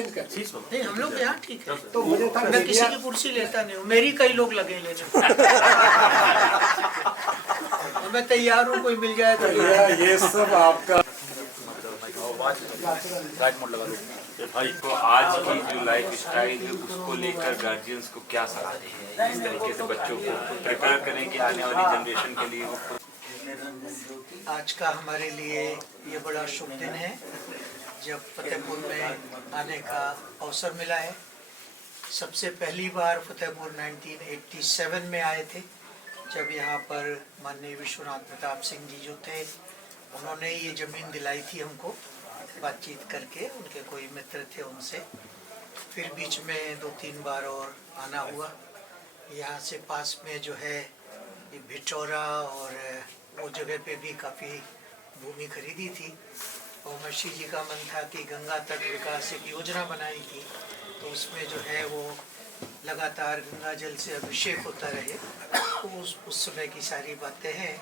Change कर। नहीं, हम लोग यहाँ ठीक है। तो मुझे था मैं किसी की कुर्सी लेता नहीं हूँ, मेरी कई लोग लगे लेने को। मैं तैयार हूँ, कोई मिल जाए तो। ये सब आपका भाई तो आज की जो लाइफ स्टाइल है उसको लेकर गार्जियंस को क्या सलाह दें, इस तरीके से बच्चों को प्रिपेयर करें कि आने वाली जनरेशन के लिए वो। आज का हमारे लिए ये बड़ा शुभ दिन है जब फतेहपुर में आने का अवसर मिला है। सबसे पहली बार फतेहपुर 1987 में आए थे, जब यहाँ पर माननीय विश्वनाथ प्रताप सिंह जी जो थे उन्होंने ये ज़मीन दिलाई थी हमको, बातचीत करके। उनके कोई मित्र थे उनसे। फिर बीच में 2-3 बार और आना हुआ। यहाँ से पास में जो है ये भिटौरा और वो जगह पे भी काफ़ी भूमि खरीदी थी और मसीह जी का मन था कि गंगा तट विकास एक योजना बनाई थी, तो उसमें जो है वो लगातार गंगा जल से अभिषेक होता रहे। तो उस समय की सारी बातें हैं,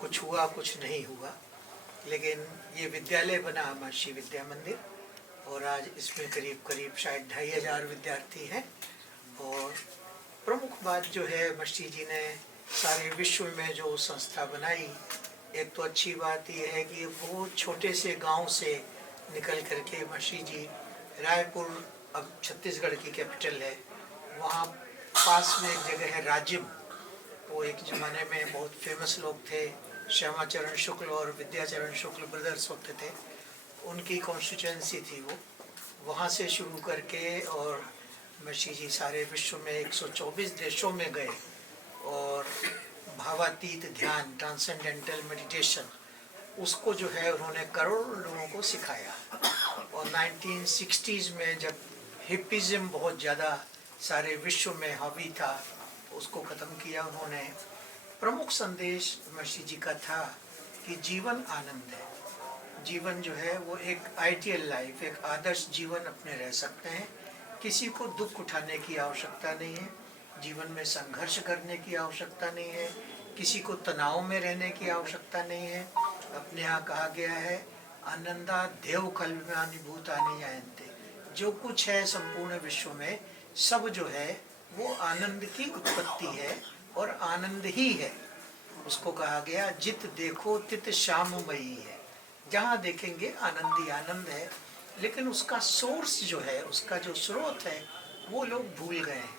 कुछ हुआ कुछ नहीं हुआ, लेकिन ये विद्यालय बना महर्षि विद्या मंदिर और आज इसमें करीब करीब शायद 2500 विद्यार्थी हैं। और प्रमुख बात जो है, महर्षि जी ने सारे विश्व में जो संस्था बनाई, एक तो अच्छी बात यह है कि वो छोटे से गांव से निकल करके महर्षि जी रायपुर, अब छत्तीसगढ़ की कैपिटल है, वहाँ पास में एक जगह है राजिम। वो एक ज़माने में बहुत फेमस लोग थे, श्यामाचरण शुक्ल और विद्याचरण शुक्ल ब्रदर्स होते थे, उनकी कॉन्स्टिट्यूएंसी थी वो। वहाँ से शुरू करके और महर्षि जी सारे विश्व में 124 देशों में गए और भावातीत ध्यान, ट्रांसेंडेंटल मेडिटेशन, उसको जो है उन्होंने करोड़ों लोगों को सिखाया। और 1960s में जब हिप्पिज्म बहुत ज़्यादा सारे विश्व में हावी था, उसको ख़त्म किया उन्होंने। प्रमुख संदेश महर्षि जी का था कि जीवन आनंद है। जीवन जो है वो एक आइडियल लाइफ, एक आदर्श जीवन अपने रह सकते हैं। किसी को दुख उठाने की आवश्यकता नहीं है, जीवन में संघर्ष करने की आवश्यकता नहीं है, किसी को तनाव में रहने की आवश्यकता नहीं है। अपने यहाँ कहा गया है, आनंदा देव कल्पनानि भूतानि जायन्ते। जो कुछ है संपूर्ण विश्व में, सब जो है वो आनंद की उत्पत्ति है और आनंद ही है। उसको कहा गया, जित देखो तित श्याममयी है। जहाँ देखेंगे आनंद ही आनंद है, लेकिन उसका सोर्स जो है, उसका जो स्रोत है, वो लोग भूल गए हैं।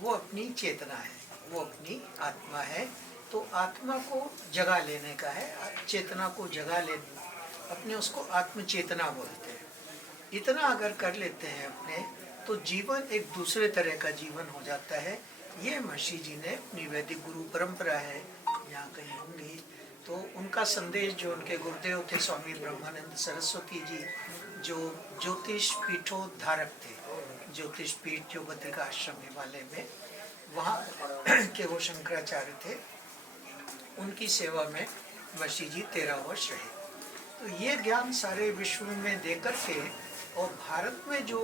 वो अपनी चेतना है, वो अपनी आत्मा है। तो आत्मा को जगा लेने का है, चेतना को जगा लेने, अपने उसको आत्मचेतना बोलते हैं। इतना अगर कर लेते हैं अपने, तो जीवन एक दूसरे तरह का जीवन हो जाता है। ये महर्षि जी ने अपनी वैदिक गुरु परंपरा है, यहाँ कहीं होंगी, तो उनका संदेश जो उनके गुरुदेव थे स्वामी ब्रह्मानंद सरस्वती जी, जो ज्योतिष पीठोद्धारक थे, ज्योतिष पीठ जो बद्रिका आश्रम हिमालय में, वहाँ के वो शंकराचार्य थे, उनकी सेवा में महर्षि जी 13 वर्ष रहे। तो ये ज्ञान सारे विश्व में दे करके, और भारत में जो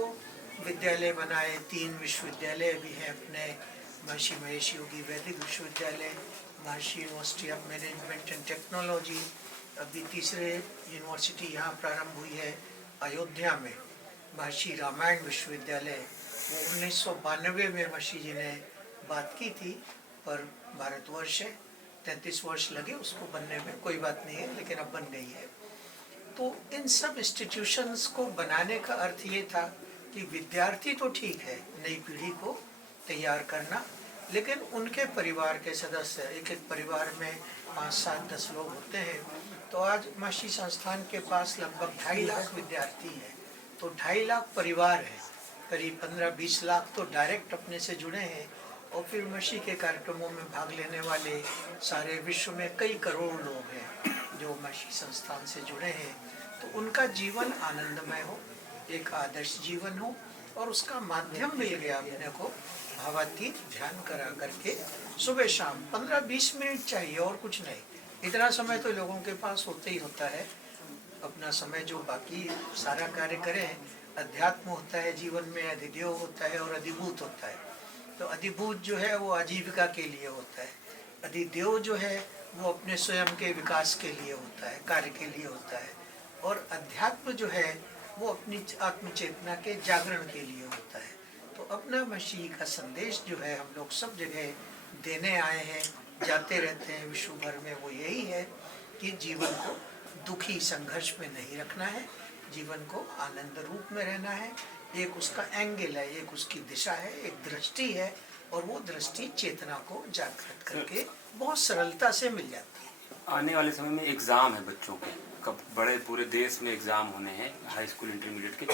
विद्यालय बनाए, 3 विश्वविद्यालय भी हैं अपने, महर्षि महेश योगी वैदिक विश्वविद्यालय, महर्षि university of management and technology, अभी तीसरे यूनिवर्सिटी यहाँ प्रारंभ हुई है अयोध्या में, महर्षि रामायण विश्वविद्यालय। वो 1992 में महर्षि जी ने बात की थी, पर भारतवर्ष है, 33 वर्ष लगे उसको बनने में, कोई बात नहीं है, लेकिन अब बन गई है। तो इन सब इंस्टीट्यूशंस को बनाने का अर्थ ये था कि विद्यार्थी तो ठीक है, नई पीढ़ी को तैयार करना, लेकिन उनके परिवार के सदस्य, एक एक परिवार में 5, 7, 10 लोग होते हैं। तो आज महर्षि संस्थान के पास लगभग 2.5 लाख विद्यार्थी हैं, तो 2.5 लाख परिवार है, करीब 15-20 लाख तो डायरेक्ट अपने से जुड़े हैं, और फिर महर्षि के कार्यक्रमों में भाग लेने वाले सारे विश्व में कई करोड़ लोग हैं जो महर्षि संस्थान से जुड़े हैं। तो उनका जीवन आनंदमय हो, एक आदर्श जीवन हो, और उसका माध्यम मिल गया अपने को भावातीत ध्यान करा करके। सुबह शाम 15-20 मिनट चाहिए और कुछ नहीं, इतना समय तो लोगों के पास होता ही होता है। अपना समय जो बाकी सारा कार्य करें, अध्यात्म होता है जीवन में, अधिदेव होता है और अधिभूत होता है। तो अधिभूत जो है वो आजीविका के लिए होता है, अधिदेव जो है वो अपने स्वयं के विकास के लिए होता है, कार्य के लिए होता है, और अध्यात्म जो है वो अपनी आत्मचेतना के जागरण के लिए होता है। तो अपना मसीह का संदेश जो है हम लोग सब जगह देने आए हैं, जाते रहते हैं विश्व भर में, वो यही है कि जीवन को दुखी संघर्ष में नहीं रखना है, जीवन को आनंद रूप में रहना है। एक उसका एंगल है, एक उसकी दिशा है, एक दृष्टि है, और वो दृष्टि चेतना को जागृत करके बहुत सरलता से मिल जाती है। आने वाले समय में एग्ज़ाम है बच्चों के, कब बड़े पूरे देश में एग्ज़ाम होने हैं, हाई स्कूल इंटरमीडिएट के,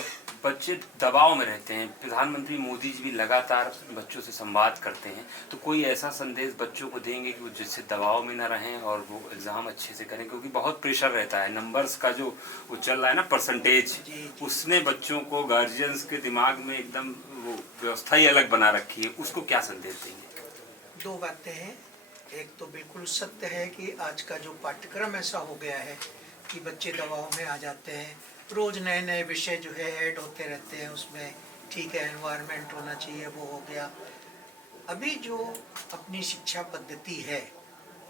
बच्चे दबाव में रहते हैं। प्रधानमंत्री मोदी जी भी लगातार बच्चों से संवाद करते हैं, तो कोई ऐसा संदेश बच्चों को देंगे कि वो जिससे दबाव में ना रहें और वो एग्ज़ाम अच्छे से करें, क्योंकि बहुत प्रेशर रहता है, नंबर्स का जो वो चल रहा है ना परसेंटेज, उसने बच्चों को गार्जियंस के दिमाग में एकदम वो व्यवस्था ही अलग बना रखी है, उसको क्या संदेश देंगे? दो बातें हैं। एक तो बिल्कुल सत्य है कि आज का जो पाठ्यक्रम ऐसा हो गया है कि बच्चे दबाव में आ जाते हैं, रोज नए नए विषय जो है ऐड होते रहते हैं उसमें। ठीक है, एनवायरनमेंट होना चाहिए, वो हो गया। अभी जो अपनी शिक्षा पद्धति है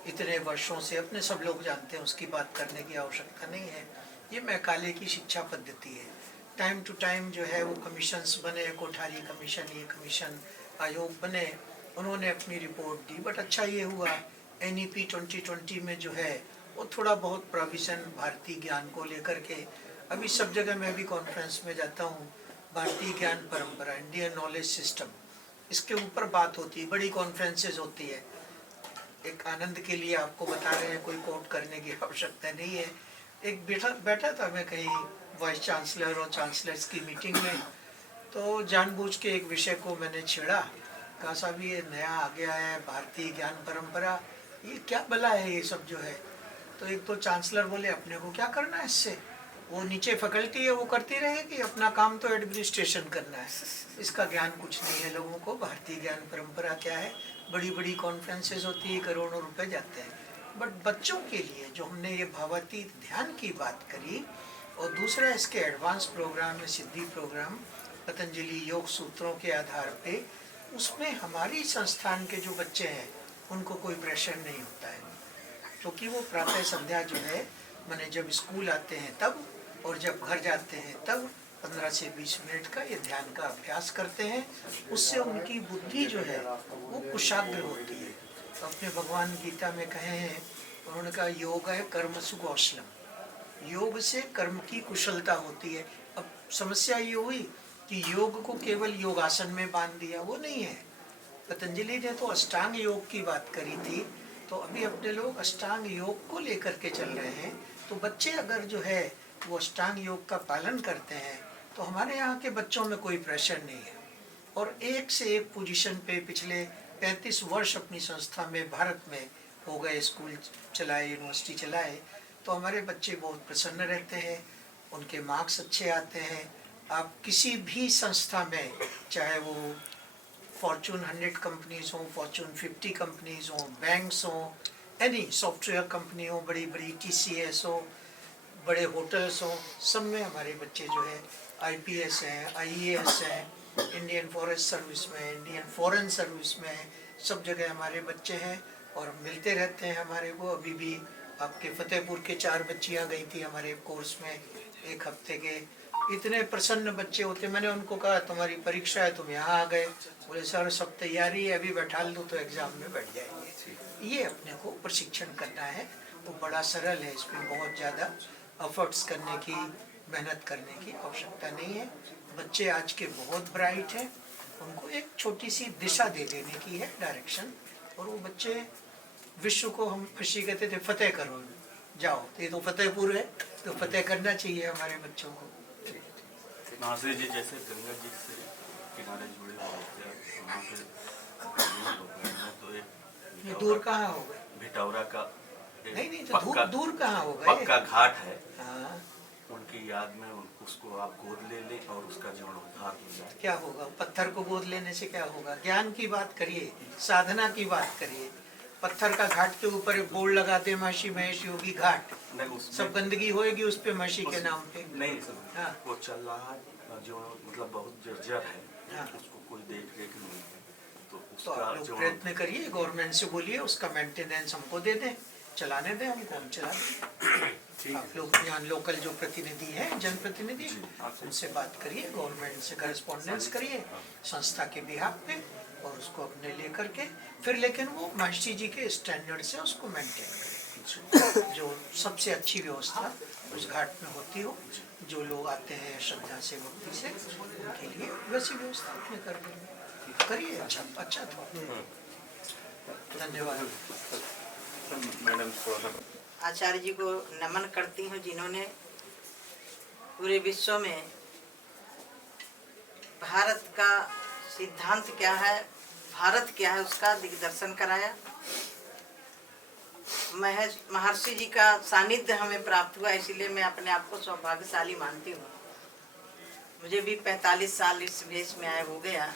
इतने वर्षों से, अपने सब लोग जानते हैं, उसकी बात करने की आवश्यकता नहीं है। ये मैकाले की शिक्षा पद्धति है। टाइम टू टाइम जो है वो कमीशंस बने, कोठारी कमीशन, ये कमीशन आयोग बने, उन्होंने अपनी रिपोर्ट दी। बट अच्छा ये हुआ NEP 2020 में जो है वो थोड़ा बहुत प्रोविज़न भारतीय ज्ञान को लेकर के, अभी सब जगह मैं भी कॉन्फ्रेंस में जाता हूँ, भारतीय ज्ञान परंपरा, इंडियन नॉलेज सिस्टम, इसके ऊपर बात होती है, बड़ी कॉन्फ्रेंसेज होती है। एक आनंद के लिए आपको बता रहे हैं, कोई कोट करने की आवश्यकता नहीं है। एक बैठा था मैं कहीं वाइस चांसलर और चांसलर्स की मीटिंग में, तो जानबूझ के एक विषय को मैंने छेड़ा, कहा साहब ये नया आ गया है भारतीय ज्ञान परंपरा, ये क्या भला है ये सब जो है। तो एक तो चांसलर बोले अपने को क्या करना है इससे, वो नीचे फैकल्टी है वो करती रहेगी, अपना काम तो एडमिनिस्ट्रेशन करना है, इसका ज्ञान कुछ नहीं है लोगों को। भारतीय ज्ञान परंपरा क्या है, बड़ी बड़ी कॉन्फ्रेंसेस होती है, करोड़ों रुपए जाते हैं। बट बच्चों के लिए जो हमने ये भावातीत ध्यान की बात करी, और दूसरा इसके एडवांस प्रोग्राम है सिद्धि प्रोग्राम, पतंजलि योग सूत्रों के आधार पे, उसमें हमारी संस्थान के जो बच्चे हैं उनको कोई प्रेशर नहीं होता है, क्योंकि वो प्रातः संध्या जो है, माने जब स्कूल आते हैं तब और जब घर जाते हैं तब 15 से 20 मिनट का ये ध्यान का अभ्यास करते हैं। उससे उनकी बुद्धि जो है वो कुशाग्र होती है। तो अपने भगवान गीता में कहे हैं, उन्होंने कहा योग है कर्म सुकौशलम, योग से कर्म की कुशलता होती है। अब समस्या ये हुई कि योग को केवल योगासन में बांध दिया, वो नहीं है। पतंजलि ने तो अष्टांग योग की बात करी थी, तो अभी अपने लोग अष्टांग योग को लेकर के चल रहे हैं। तो बच्चे अगर जो है वो अष्टांग योग का पालन करते हैं तो हमारे यहाँ के बच्चों में कोई प्रेशर नहीं है, और एक से एक पोजीशन पे पिछले 35 वर्ष अपनी संस्था में भारत में हो गए, स्कूल चलाए, यूनिवर्सिटी चलाए, तो हमारे बच्चे बहुत प्रसन्न रहते हैं, उनके मार्क्स अच्छे आते हैं। आप किसी भी संस्था में, चाहे वो फॉर्चून 100 कंपनीज हो, फॉर्चून 50 कंपनीज हो, बैंक्स हो, एनी सॉफ्टवेयर कंपनी हो, बड़ी बड़ी TCS हो, बड़े होटल्स हो, सब में हमारे बच्चे जो है IPS हैं, IAS हैं, इंडियन फॉरेस्ट सर्विस में, इंडियन फॉरेन सर्विस में, सब जगह हमारे बच्चे हैं और मिलते रहते हैं हमारे को। अभी भी आपके फतेहपुर के 4 बच्चियां गई थी हमारे कोर्स में 1 हफ्ते के, इतने प्रसन्न बच्चे होते। मैंने उनको कहा तुम्हारी परीक्षा है, तुम यहाँ आ गए, बोले सर सब तैयारी है, अभी बैठा दूँ तो एग्जाम में बैठ जाएंगे। ये अपने को प्रशिक्षण करना है, वो बड़ा सरल है, इसमें बहुत ज़्यादा एफर्ट्स करने की, मेहनत करने की आवश्यकता नहीं है। बच्चे आज के बहुत ब्राइट हैं, उनको एक छोटी सी दिशा दे देने की है, डायरेक्शन, और वो बच्चे विश्व को, हम खुशी कहते थे फतेह करो, जाओ, तो ये तो फतेहपुर है, तो फतेह करना चाहिए हमारे बच्चों को। नासिर जी जैसे गंगा जी से किनारे जुड़े हुए थे, वहाँ पे तो ये दूर कहाँ हो गए? भिटौरा का नहीं तो दूर कहाँ हो गए? पक्का घाट है, हाँ, उनकी याद में उसको आप गोद ले लें और उसका जीर्णोद्धार हो जाए। क्या होगा? पत्थर को गोद लेने से क्या होगा? ज्ञान की बात करिए, साधना की बात करिए। पत्थर का घाट के ऊपर एक बोर्ड लगाते महर्षि महेश योगी घाट, सब गंदगी होएगी उस पे महर्षि के नाम पे। नहीं सर, हाँ, वो चल रहा है जो मतलब बहुत जर्जर है, हाँ, उसको कोई देख रेख नहीं है, तो तो उसका आप लोग प्रयत्न करिए, गवर्नमेंट से बोलिए उसका मेंटेनेंस हमको दे दें, चलाने दें हमको, हम चला दें। आप लोग यहाँ लोकल जो प्रतिनिधि हैं, जनप्रतिनिधि, उनसे बात करिए, गवर्नमेंट से करस्पॉन्डेंस करिए संस्था के बिहाफ पे, और उसको अपने लेकर के फिर, लेकिन वो महर्षि जी के स्टैंडर्ड से उसको मेंटेन करें, जो सबसे अच्छी व्यवस्था उस घाट में होती हो, जो लोग आते हैं श्रद्धा से भक्ति से, उनके लिए वैसी व्यवस्था अपने कर देंगे, करिए। अच्छा था, धन्यवाद। मैडम थोड़ा सा आचार्य जी को नमन करती हूँ, जिन्होंने पूरे विश्व में भारत का सिद्धांत क्या है, भारत क्या है, उसका दिग्दर्शन कराया। महर्षि जी का सानिध्य हमें प्राप्त हुआ, इसीलिए मैं अपने आप को सौभाग्यशाली मानती हूँ। मुझे भी 45 साल इस देश में आए हो गया।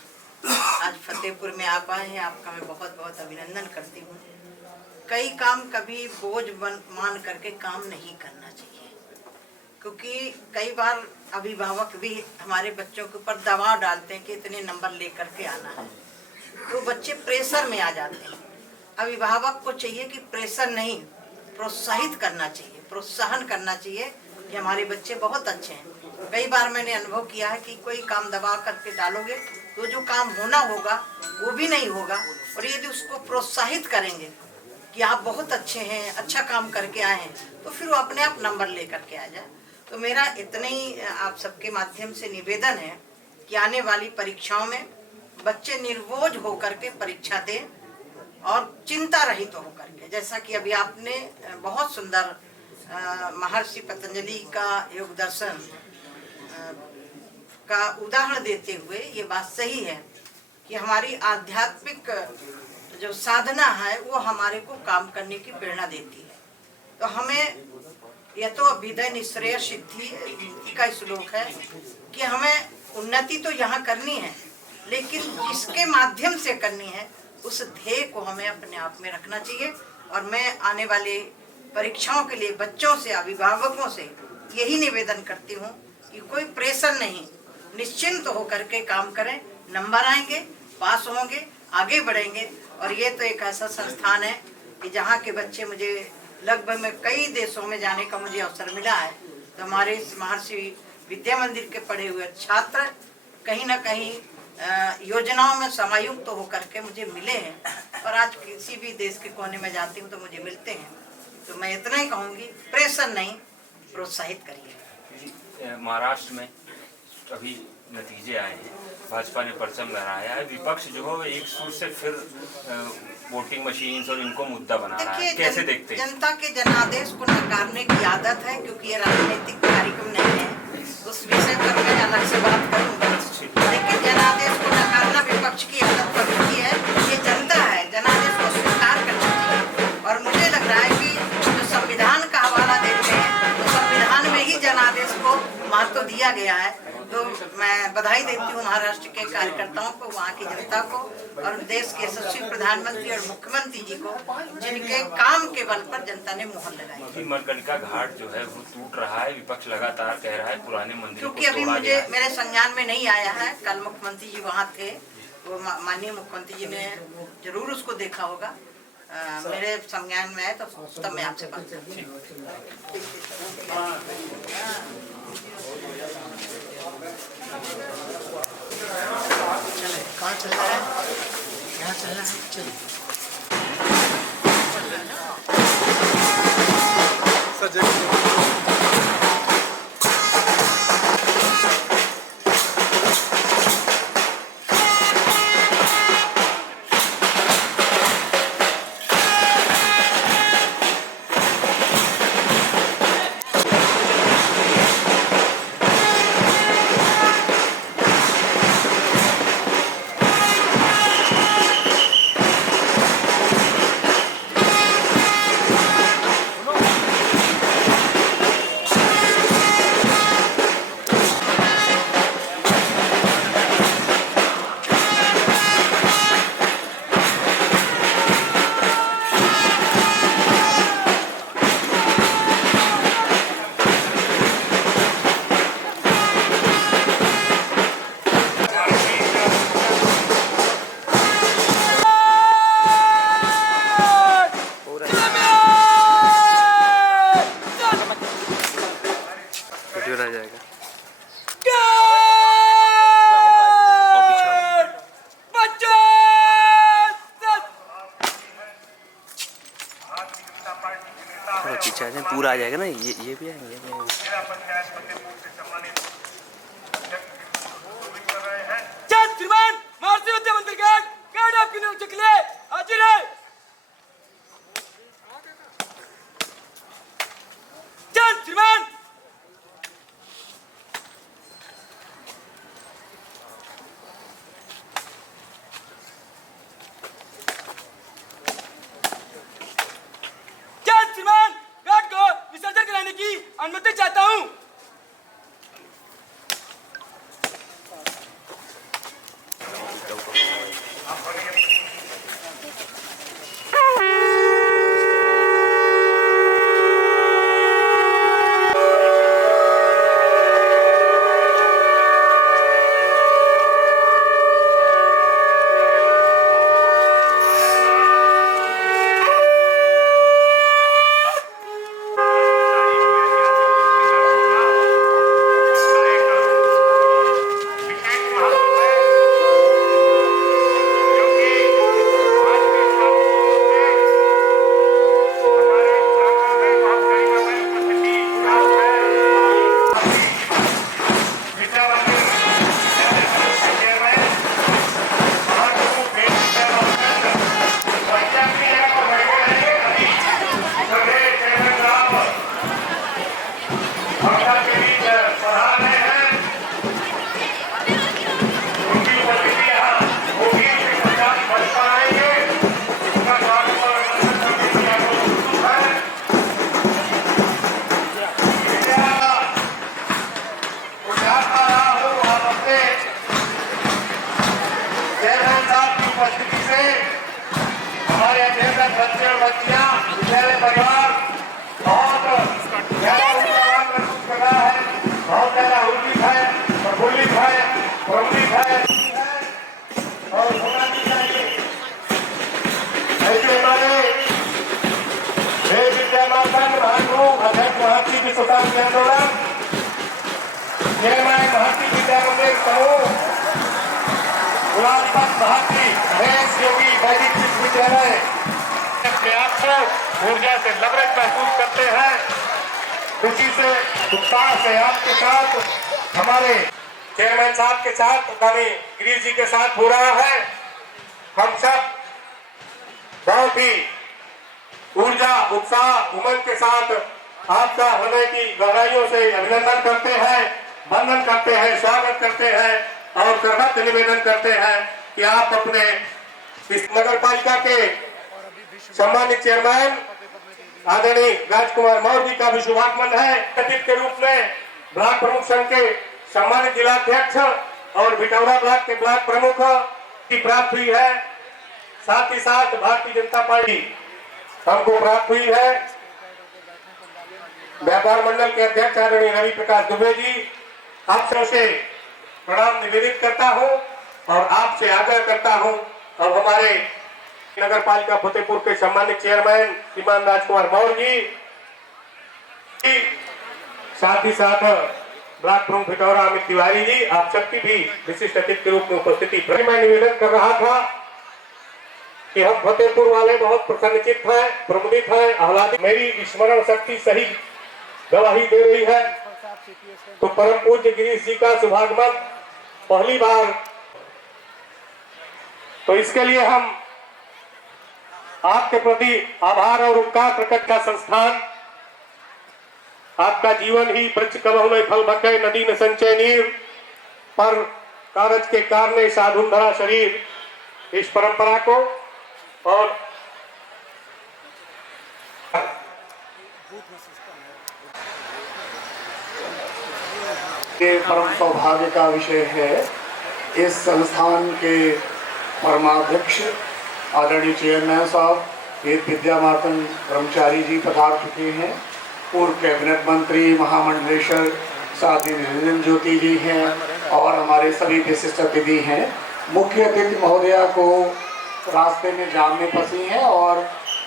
आज फतेहपुर में आप आए हैं, आपका मैं बहुत बहुत अभिनंदन करती हूँ। कई काम कभी बोझ मान करके काम नहीं करना चाहिए, क्योंकि कई बार अभिभावक भी हमारे बच्चों के ऊपर दबाव डालते हैं कि इतने नंबर लेकर के आना है, तो बच्चे प्रेशर में आ जाते हैं। अभिभावक को चाहिए कि प्रेशर नहीं, प्रोत्साहित करना चाहिए, प्रोत्साहन करना चाहिए कि हमारे बच्चे बहुत अच्छे हैं। कई बार मैंने अनुभव किया है कि कोई काम दबा करके डालोगे तो जो काम होना होगा वो भी नहीं होगा, और यदि उसको प्रोत्साहित करेंगे कि आप बहुत अच्छे हैं, अच्छा काम करके आए हैं, तो फिर वो अपने आप नंबर ले करके आ जाए। तो मेरा इतना ही आप सबके माध्यम से निवेदन है कि आने वाली परीक्षाओं में बच्चे निर्बोझ होकर के परीक्षा दें और चिंता रहित तो होकर के, जैसा कि अभी आपने बहुत सुंदर महर्षि पतंजलि का योग दर्शन का उदाहरण देते हुए ये बात सही है कि हमारी आध्यात्मिक जो साधना है वो हमारे को काम करने की प्रेरणा देती है। तो हमें यह तो अभ्युदय निश्रेय सिद्धि का श्लोक है कि हमें उन्नति तो यहाँ करनी है, लेकिन जिसके माध्यम से करनी है उस ध्येय को हमें अपने आप में रखना चाहिए। और मैं आने वाले परीक्षाओं के लिए बच्चों से, अभिभावकों से यही निवेदन करती हूँ कि कोई प्रेशर नहीं, निश्चिंत होकर के काम करें, नंबर आएंगे, पास होंगे, आगे बढ़ेंगे। और ये तो एक ऐसा संस्थान है कि जहाँ के बच्चे, मुझे लगभग में कई देशों में जाने का मुझे अवसर मिला है, तो हमारे इस महर्षि विद्या मंदिर के पढ़े हुए छात्र कहीं ना कहीं योजनाओं में समायुक्त तो होकर के मुझे मिले हैं, और आज किसी भी देश के कोने में जाती हूँ तो मुझे मिलते हैं। तो मैं इतना ही कहूँगी, प्रेशर नहीं, प्रोत्साहित करिए। महाराष्ट्र में अभी नतीजे आए हैं, भाजपा ने परचम लहराया है, विपक्ष जो है एक सुर से फिर वोटिंग मशीन्स और इनको मुद्दा बना रहा है, कैसे देखते हैं? जनता के जनादेश को नकारने की आदत है, क्योंकि ये राजनीतिक कार्यक्रम नहीं है, उस विषय पर मैं अलग से बात करूंगा। लेकिन जनादेश को नकारना विपक्ष की आदत प्रवृत्ति है, ये जनता है, जनादेश को स्वीकार करना चाहिए। और मुझे लग रहा है कि जो संविधान का हवाला देते हैं, तो संविधान में ही जनादेश को महत्व दिया गया है। तो मैं बधाई देती हूँ महाराष्ट्र के कार्यकर्ताओं को, वहाँ की जनता को, और देश के यशस्वी प्रधानमंत्री और मुख्यमंत्री जी को, जिनके काम के बल पर जनता ने मोहर लगाई। मणिकर्णिका घाट जो है वो टूट रहा है, विपक्ष लगातार कह रहा है पुराने मंदिर, क्योंकि अभी मुझे मेरे संज्ञान में नहीं आया है। कल मुख्यमंत्री जी वहाँ थे, वो माननीय मुख्यमंत्री जी ने जरूर उसको देखा होगा। मेरे संज्ञान में है तो तब मैं आपसे बात करूँगी। कहाँ चल रहा है, यहाँ चल रहा है, चलिए। जोर आ जाएगा। थोड़ा पीछे आ जाए, पूरा आ जाएगा ना, ये भी आएंगे। अनुमति चाहता हूँ। हमारे अध्यक्ष बच्चे और बच्चियां विद्यालय परिवार बहुत महसूस कर रहा है, बहुत ज्यादा उल्लिख है, प्रफुल्लित है, प्रमुख है और होना भी चाहिए। ऐसे हमारे विद्यामाता महागुरु अध्यक्ष महर्षि विश्वनाथ आंदोलन चेयरमैन महर्षि विद्या मंदिर समूह गुलाबचंद महर्षि महेश योगी वैदिक विश्वविद्यालय अपने आप को ऊर्जा से लबरेज महसूस करते हैं। खुशी से उत्साह से आपके साथ हमारे चेयरमैन साहब के साथ प्रधानी गिरीश जी के साथ हो रहा है। हम सब बहुत ही ऊर्जा उत्साह उमंग के साथ आपका हृदय की गहराइयों से अभिनंदन करते हैं, वंदन करते हैं, स्वागत करते हैं और करबद्ध निवेदन करते हैं कि आप अपने इस नगर पालिका के सम्मानित चेयरमैन आदरणीय राजकुमार मौर्य जी का भी शुभागमन है। अतिथि के रूप में ब्लॉक प्रमुख संघ के सम्मानित जिलाध्यक्ष और भिटौरा ब्लॉक के ब्लॉक प्रमुख की प्राप्त हुई है। साथ ही साथ भारतीय जनता पार्टी हमको प्राप्त हुई है। व्यापार मंडल के अध्यक्ष आदरणीय रवि प्रकाश दुबे जी, आप सबसे प्रणाम निवेदित करता हूं और आपसे आग्रह करता हूं और हमारे नगर पालिका फतेहपुर के सम्मानित चेयरमैन श्रीमान राजकुमार मौर्य जी, साथ ही साथ ब्लॉक प्रमुख भिटौरा अमित तिवारी जी, आप सबकी भी विशिष्ट अतिथि के रूप में उपस्थिति। मैं निवेदन कर रहा था कि हम फतेहपुर वाले बहुत प्रसन्नचित्त हैं, प्रमुदित हैं, आह्लादित। मेरी स्मरण शक्ति सही गवाही दे रही है तो परम पूज्य गिरीश जी का शुभागमन पहली बार, तो इसके लिए हम आपके प्रति आभार और उपकार प्रकट का संस्थान आपका जीवन ही वृक्ष कबहुँ फल बके नदी न संचय नीर पर कारज के कारणे साधुन धरा शरीर, इस परंपरा को और परम सौभाग्य का विषय है। इस संस्थान के परमाध्यक्ष आदरणीय चेयरमैन साहब वेद विद्यामार्तन ब्रह्मचारी जी पधार चुके हैं। पूर्व कैबिनेट मंत्री महामंडलेश्वर साथी निरंजन ज्योति जी हैं और हमारे सभी विशिष्ट अतिथि हैं। मुख्य अतिथि महोदया को रास्ते में जाम में फंसी हैं और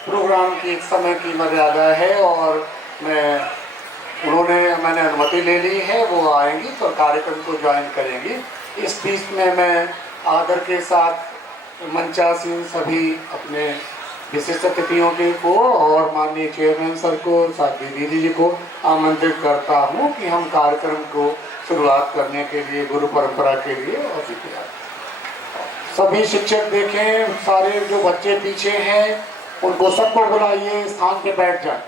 प्रोग्राम की एक समय की मर्यादा है और मैं मैंने अनुमति ले ली है, वो आएंगी तो कार्यक्रम को ज्वाइन करेंगी। इस बीच में मैं आदर के साथ मंचासीन सभी अपने विशिष्ट अतिथियों को और माननीय चेयरमैन सर को, साथ दीदी जी को आमंत्रित करता हूँ कि हम कार्यक्रम को शुरुआत करने के लिए गुरु परंपरा के लिए और सभी शिक्षक देखें, सारे जो बच्चे पीछे हैं उनको सबको बुलाइए, स्थान पे बैठ जाए।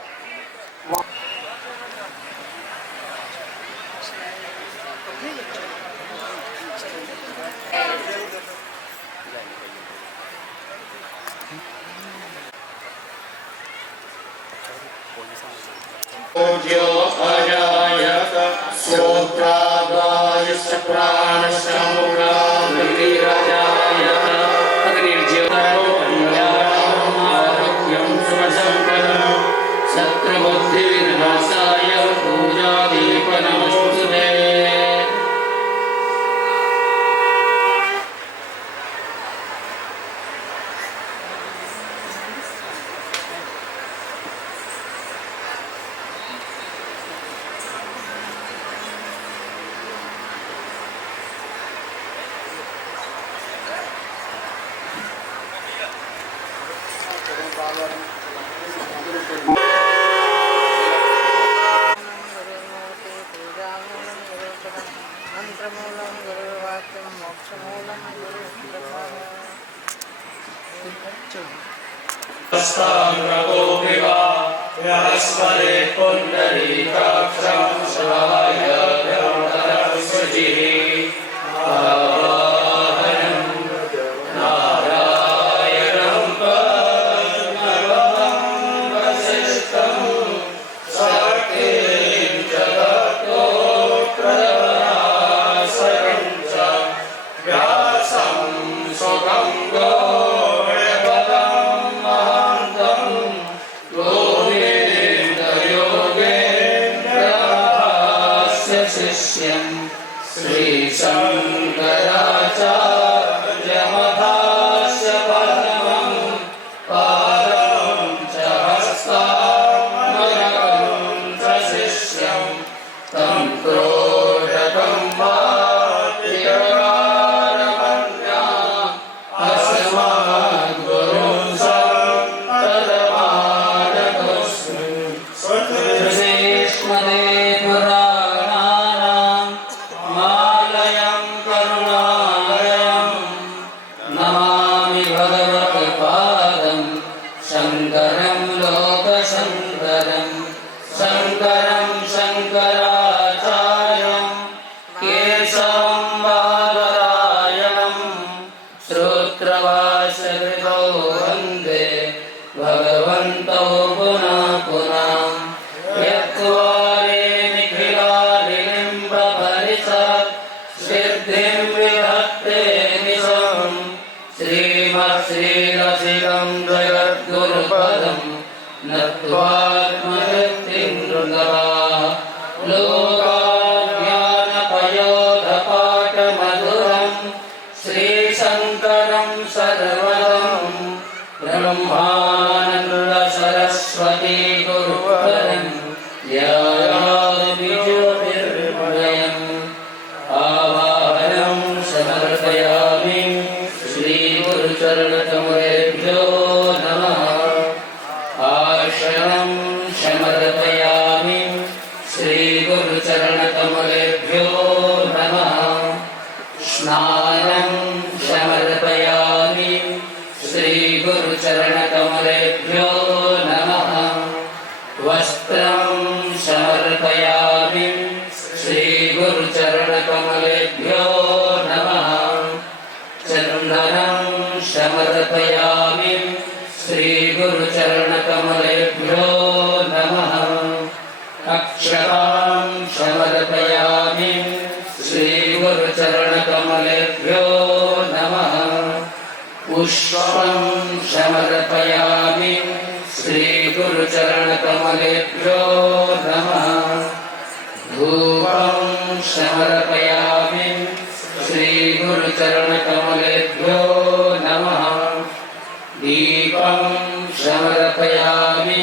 समर्पयामि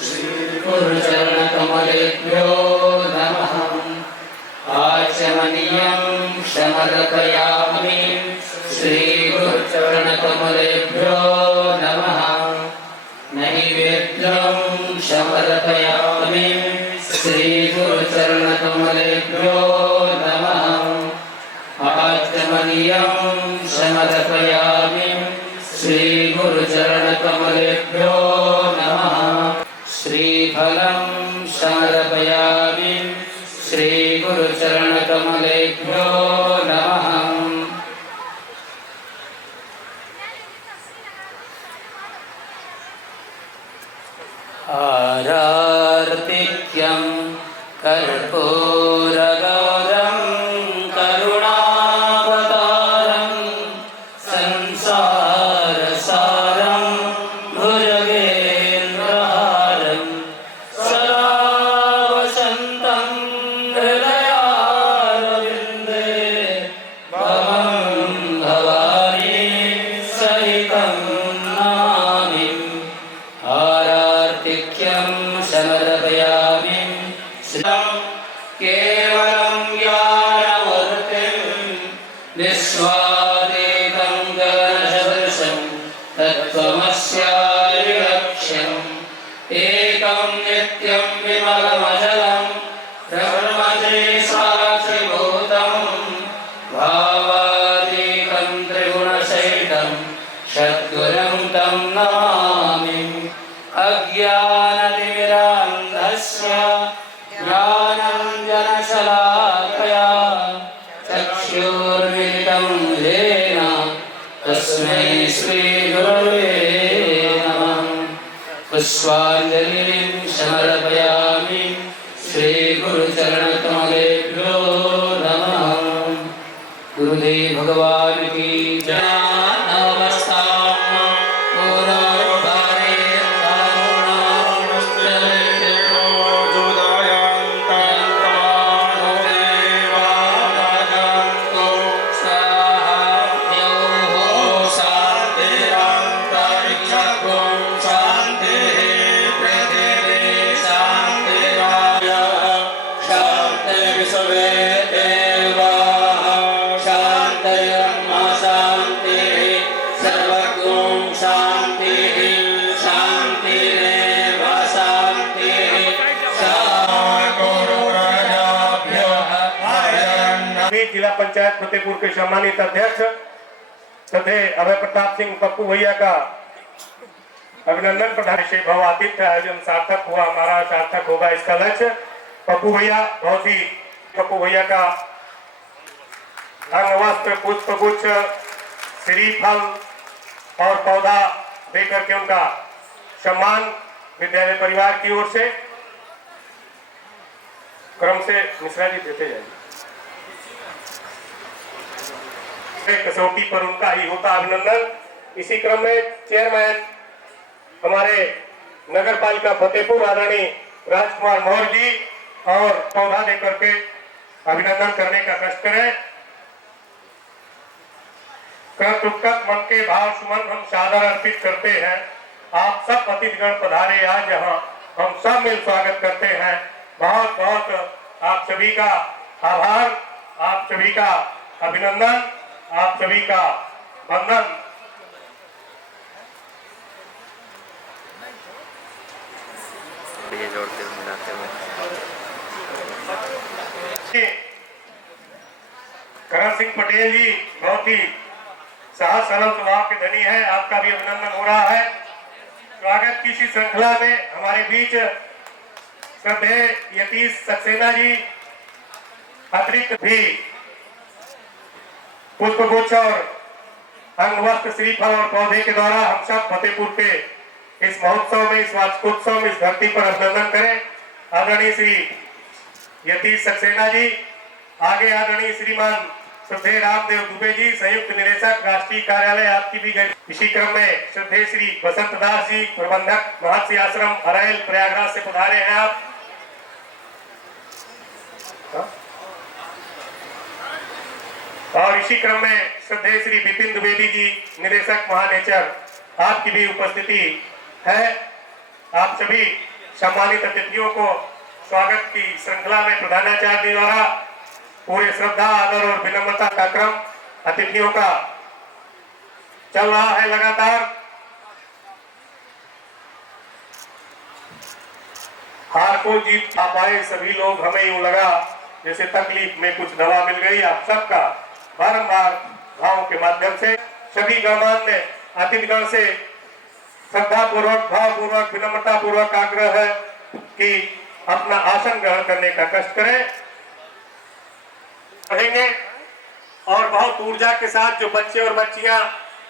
श्री गुरुचरणकमलेभ्यो आचमनीयं समर्पयामि श्रीगुरुचरणकमलेभ्यो नमः। नैवेद्यं समर्पयामि श्रीगुरुचरणकमलेभ्यो नमः। आचमनीयं समर्पयामि श्रीगुरुचरणकमलेभ्यो नमः। श्रीफलं समर्पयामि श्रीगुरुचरणकमलेभ्यो नमः। आरार्तिक्यं कर्पूरगौरं करुणावतारं संसारसारं भुजगेन्द्रहारं सदा वसन्तं हृदयारविन्दे भवं भवानी सहितं नमामि। आरार्तिक्यं समर्पयामि केवलं ज्ञानमूर्तिं विश्वातीतं गगनसदृशं तत्त्वमस्यादिलक्ष्यम् एकं नित्यं विमलमचलं ब्रह्मश्रीसाक्षिभूतं भावातीतं त्रिगुणसहितं सद्गुरुं तं नमामि। अज्ञानतिमिरान्धस्य ज्ञानाञ्जनशलाकया चक्षुर्मिलितं येन तस्मै श्रीगुरवे नमः। पुष्पाञ्जलिं समर्पयामि श्रीगुरुचरणकमलेभ्यो नमः। गुरुदेव भगवान की जय। जिला पंचायत फतेहपुर के सम्मानित अध्यक्ष तथे अभय प्रताप सिंह पप्पू भैया का अभिनंदन प्रदान से भवातीत आयोजन सार्थक हुआ, हमारा सार्थक होगा इसका लक्ष्य। पप्पू भैया बहुत ही पप्पू भैया का अंग वस्त्र पुष्प गुच्छ श्रीफल और पौधा देकर के उनका सम्मान विद्यालय परिवार की ओर से क्रम से मिश्रा जी देते जाएंगे। कसौटी पर उनका ही होता अभिनंदन। इसी क्रम में चेयरमैन हमारे नगर पालिका फतेहपुर आदरणीय राजकुमार मौर्य जी और पौधा देकर के अभिनंदन करने का कष्ट करें। कृतज्ञता मन के भाव सुमन हम सादर अर्पित करते हैं। आप सब अतिथिगण पधारे आज यहाँ हम सब मिल स्वागत करते हैं। बहुत बहुत आप सभी का आभार, आप सभी का अभिनंदन, आप सभी का वंदन। ये जोड़ते हुए मिलाते हुए करण सिंह पटेल जी बहुत ही साहस सरल स्वभाव के धनी है, आपका भी अभिनंदन हो रहा है। स्वागत की इसी श्रृंखला में हमारे बीच श्रद्धेय यतीश सक्सेना जी अतिरिक्त भी पुष्पगुच्छ और अंगवस्त्र श्रीफल और पौधे के द्वारा हम सब फतेहपुर के इस महोत्सव में, इस वार्षिकोत्सव में, इस धरती पर अभिनंदन करें। आदरणीय श्री यतीश सक्सेना जी, आगे आदरणीय श्रीमान श्रद्धेय रामदेव दुबे जी संयुक्त निदेशक राष्ट्रीय कार्यालय आपकी भी गई। इसी क्रम में श्रद्धेय श्री बसंत दास जी प्रबंधक महर्षि आश्रम अरैल प्रयागराज से पधारे हैं आप। और इसी क्रम में श्रद्धेय श्री विपिन द्विवेदी जी निदेशक महानेचर आपकी भी उपस्थिति है। आप सभी सम्मानित अतिथियों को स्वागत की श्रृंखला में प्रधानाचार्य द्वारा पूरे श्रद्धा आदर और विनम्रता का क्रम अतिथियों का चल रहा है लगातार। हार को जीत पा पाए सभी लोग, हमें यूं लगा जैसे तकलीफ में कुछ दवा मिल गई। आप सबका बारंबार भाव के माध्यम से सभी गणमान्य अतिथिगण से श्रद्धा पूर्वक, भाव पूर्वक, विनम्रता पूर्वक आग्रह है कि अपना आसन ग्रहण करने का कष्ट करें। रहेंगे और बहुत ऊर्जा के साथ जो बच्चे और बच्चियां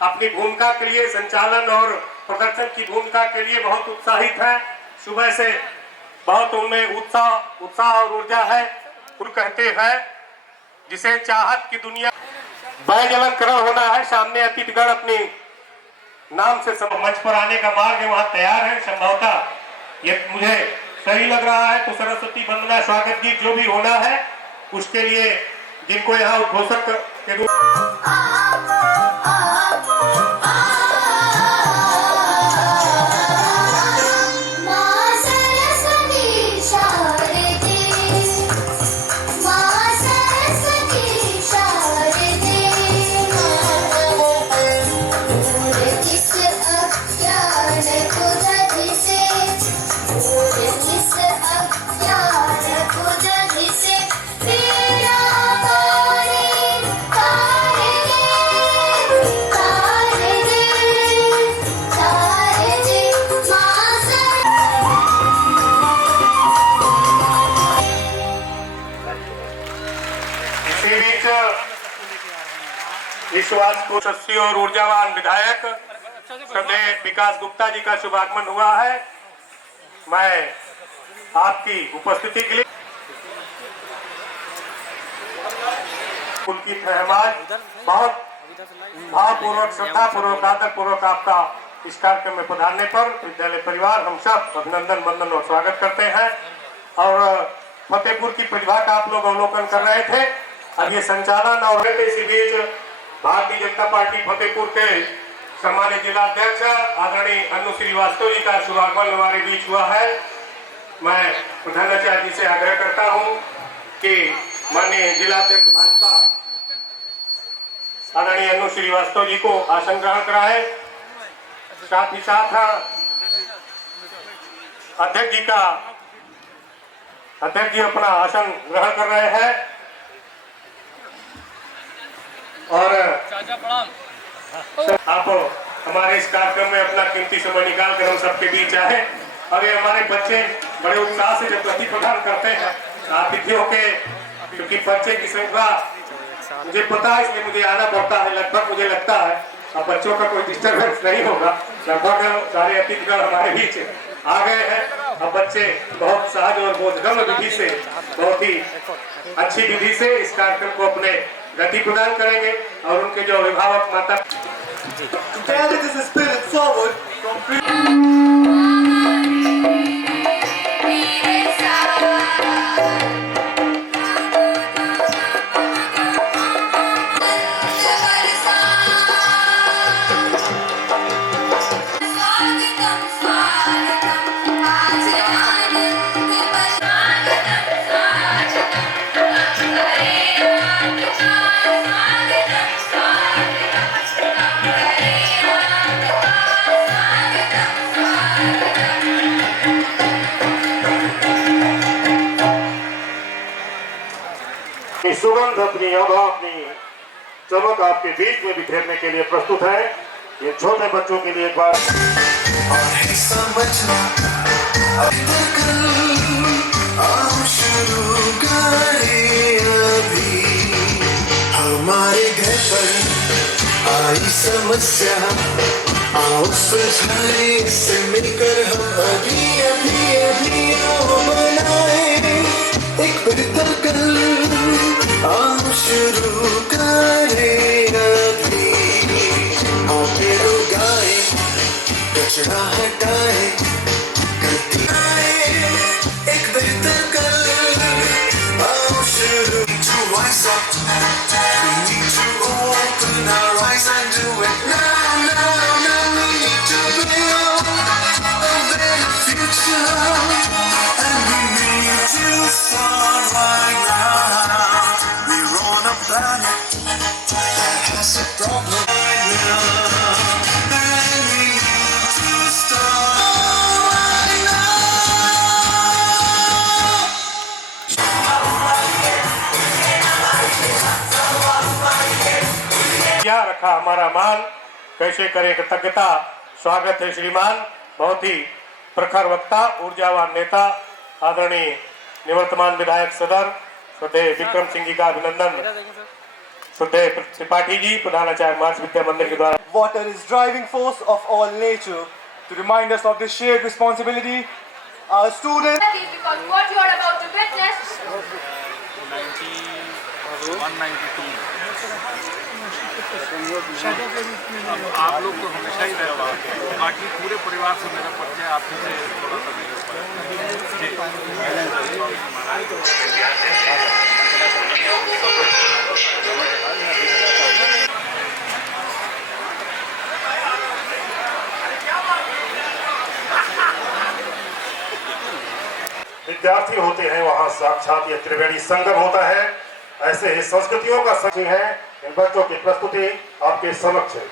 अपनी भूमिका के लिए, संचालन और प्रदर्शन की भूमिका के लिए बहुत उत्साहित है, सुबह से बहुत उनमें उत्साह और ऊर्जा है। गुरु कहते हैं जिसे चाहत की दुनिया वैजलंकरण होना है। सामने अतिथिगण अपनी नाम से सब मंच पर आने का मार्ग वहां तैयार है। संभवतः ये मुझे सही लग रहा है तो सरस्वती वंदना स्वागत गीत जो भी होना है उसके लिए जिनको यहाँ उद्घोषक के रूप विश्वास को सस्ती और ऊर्जावान विधायक श्रद्धेय विकास गुप्ता जी का शुभागमन हुआ है। मैं आपकी उपस्थिति के लिए पुलकित है। हमारे बहुत भावपूर्वक, श्रद्धा पूर्वक, आदर पूर्वक आपका इस कार्यक्रम में पधारने पर विद्यालय परिवार हम सब अभिनंदन, वंदन और स्वागत करते हैं। और फतेहपुर की प्रतिभा का आप लोग अवलोकन कर रहे थे। अब ये संचालन और इसी बीच भारतीय जनता पार्टी फतेहपुर के सम्मानित जिला अध्यक्ष आदरणीय अनु श्रीवास्तव जी का शुभागमन हमारे बीच हुआ है। मैं प्रधानाचार्य जी से आग्रह करता हूं कि माननीय जिला अध्यक्ष भाजपा आदरणीय अनु श्रीवास्तव जी को आसन ग्रहण कराए। साथ ही साथ अध्यक्ष जी अपना आसन ग्रहण कर रहे हैं और आप हमारे इस कार्यक्रम में अपना कीमती समय निकाल कर हम सबके बीच आए। अरे हमारे बच्चे बड़े उत्साह से जब प्रति प्रदान करते हैं अतिथियों के, क्योंकि बच्चे की संख्या मुझे पता है इसलिए मुझे आना पड़ता है। लगभग मुझे लगता है अब बच्चों का कोई डिस्टर्बेंस नहीं होगा। लगभग सारे अतिथिगण हमारे बीच आ गए हैं। अब बच्चे बहुत सहज और बोधगम्य विधि से, बहुत ही अच्छी विधि से इस कार्यक्रम को अपने गति प्रदान करेंगे और उनके जो अभिभावक माता सुगंध अपनी आभा, अपनी चमक आपके बीच में बिखेरने के लिए प्रस्तुत है। ये छोटे बच्चों के लिए एक बार हमारे घर पर आई समस्या, आओ सुलझाए इससे मिलकर हम अभी अभी अभी आओ बनाए एक बेहतर कल, आओ शुरू करें अभी। आओ पेड़ उगाए, कचरा हटाए, करती आए एक बेहतर कल, आओ शुरू। To rise up, we need to open our eyes and do it now, now, now. We need to build a better future, and we need to start right now. We रखा हमारा मान, कैसे करें कृतज्ञता। स्वागत है श्रीमान, बहुत ही प्रखर वक्ता, ऊर्जावान नेता, आदरणीय निवर्तमान विधायक सदर श्रद्धेय विक्रम सिंह जी का अभिनंदन। श्रद्धेय त्रिपाठी जी, प्रधानाचार्य महर्षि विद्या मंदिर के द्वारा। Water is driving force of all nature. To remind us of this shared responsibility, our students. Because what you are about to witness. 192 आप लोग तो हमेशा ही रहे वहाँ के, बाकी पूरे परिवार से मेरा परिचय आपसे थोड़ा सा विद्यार्थी होते हैं वहाँ साक्षात ये त्रिवेणी संगम होता है। ऐसे ही संस्कृतियों का संगम है। इन बच्चों की प्रस्तुति आपके समक्ष है।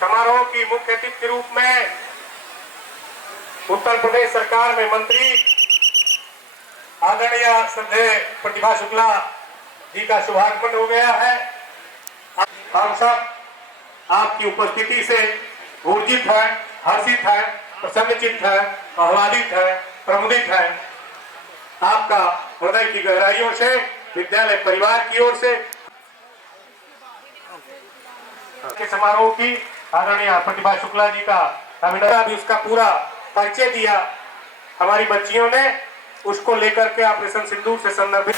समारोह की मुख्य अतिथि के रूप में उत्तर प्रदेश सरकार में मंत्री आदरणीय श्रद्धेय प्रतिभा शुक्ला जी का शुभागमन हो गया है। हम सब आपकी उपस्थिति से ऊर्जित है, हर्षित है, प्रसन्नचित्त है, आह्लादित है, प्रमुदित है। आपका हृदय की गहराइयों से, विद्यालय परिवार की ओर से के समारोह की आदरणीय प्रतिभा शुक्ला जी का अभिनंदन। भी उसका पूरा परिचय दिया हमारी बच्चियों ने, उसको लेकर के ऑपरेशन सिंदूर से संदर्भित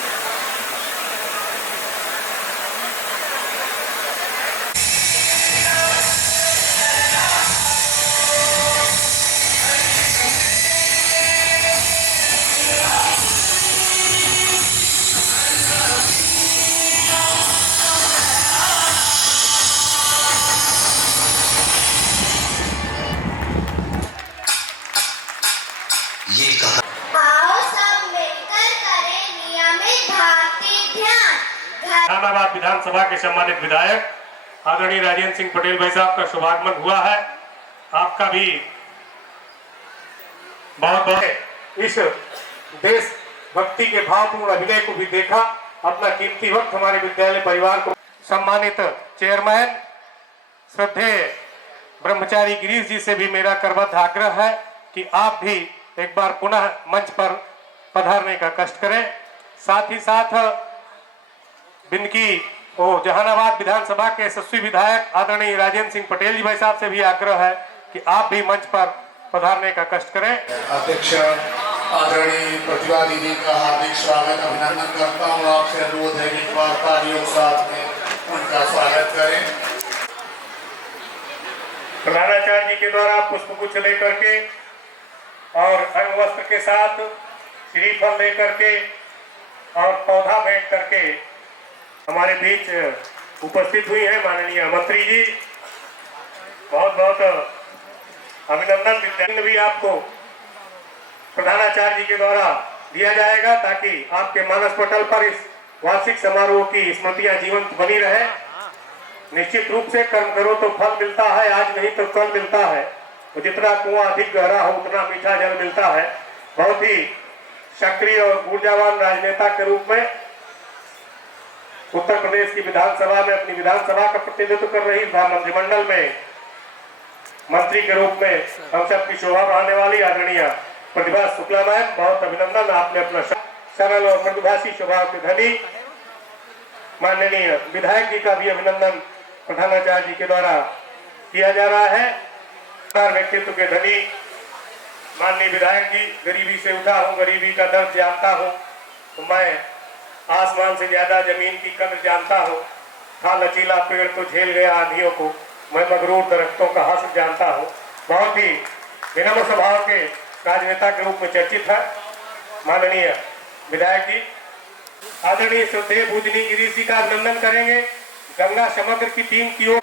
जहानाबाद विधानसभा के सम्मानित विधायक आदरणीय राजेंद्र सिंह पटेल भाई साहब का शुभागमन हुआ है। आपका भी बहुत बहुत इस देश भक्ति के भावपूर्ण अभिनय को भी देखा। अपना कीमती वक्त हमारे विद्यालय परिवार को सम्मानित चेयरमैन श्रद्धेय ब्रह्मचारी गिरीश जी से भी मेरा करबद्ध आग्रह है कि आप भी एक बार पुनः मंच पर पधारने का कष्ट करें। साथ ही साथ बिनकी जहानाबाद विधानसभा के यशस्वी विधायक आदरणीय राजेंद्र सिंह पटेल जी भाई साहब से भी आग्रह है कि आप भी मंच पर पधारने का कष्ट करें। अध्यक्ष आदरणीय प्रतिभा दीदी का हार्दिक स्वागत अभिनंदन करता हूँ। आपसे अनुरोध है कि तालियों के साथ में उनका स्वागत करें। प्रधानाचार्य जी के द्वारा पुष्पगुच्छ लेकर के और अंग वस्त्र के साथ श्रीफल लेकर के और पौधा भेंट करके हमारे बीच उपस्थित हुई है माननीय मंत्री जी। बहुत बहुत अभिनंदन। विद्यालय भी आपको प्रधानाचार्य जी के द्वारा दिया जाएगा ताकि आपके मानस पटल पर इस वार्षिक समारोह की स्मृतियां जीवंत बनी रहे। निश्चित रूप से कर्म करो तो फल मिलता है, आज नहीं तो कल मिलता है। तो जितना कुआं अधिक गहरा हो उतना मीठा जल मिलता है। बहुत ही सक्रिय और ऊर्जावान राजनेता के रूप में उत्तर प्रदेश की विधानसभा में अपनी विधानसभा का प्रतिनिधित्व कर रही मंत्रिमंडल में मंत्री के रूप में हम सब की शोभा बढ़ाने वाली आदरणीय प्रतिभा शुक्ला मैम, बहुत अभिनंदन। आपने अपना सरल और मृदुभाषी स्वभाव के धनी माननीय विधायक जी का भी अभिनंदन प्रधानाचार्य जी के द्वारा किया जा रहा है। व्यक्तित्व के धनी माननीय विधायक जी, गरीबी से उठा हूँ, गरीबी का दर्द जानता हूँ, तो मैं आसमान से ज्यादा जमीन की कद्र जानता हूँ। था लचीला पेड़ तो झेल गया आंधियों को, मैं मगरूर दरख्तों का हश्र जानता हूँ। बहुत ही विनम्र स्वभाव के राजनेता के रूप में चर्चित है माननीय विधायक जी। आदरणीय श्रद्धेय पूजनीय गिरीश जी का अभिनंदन करेंगे। गंगा समग्र की टीम की ओर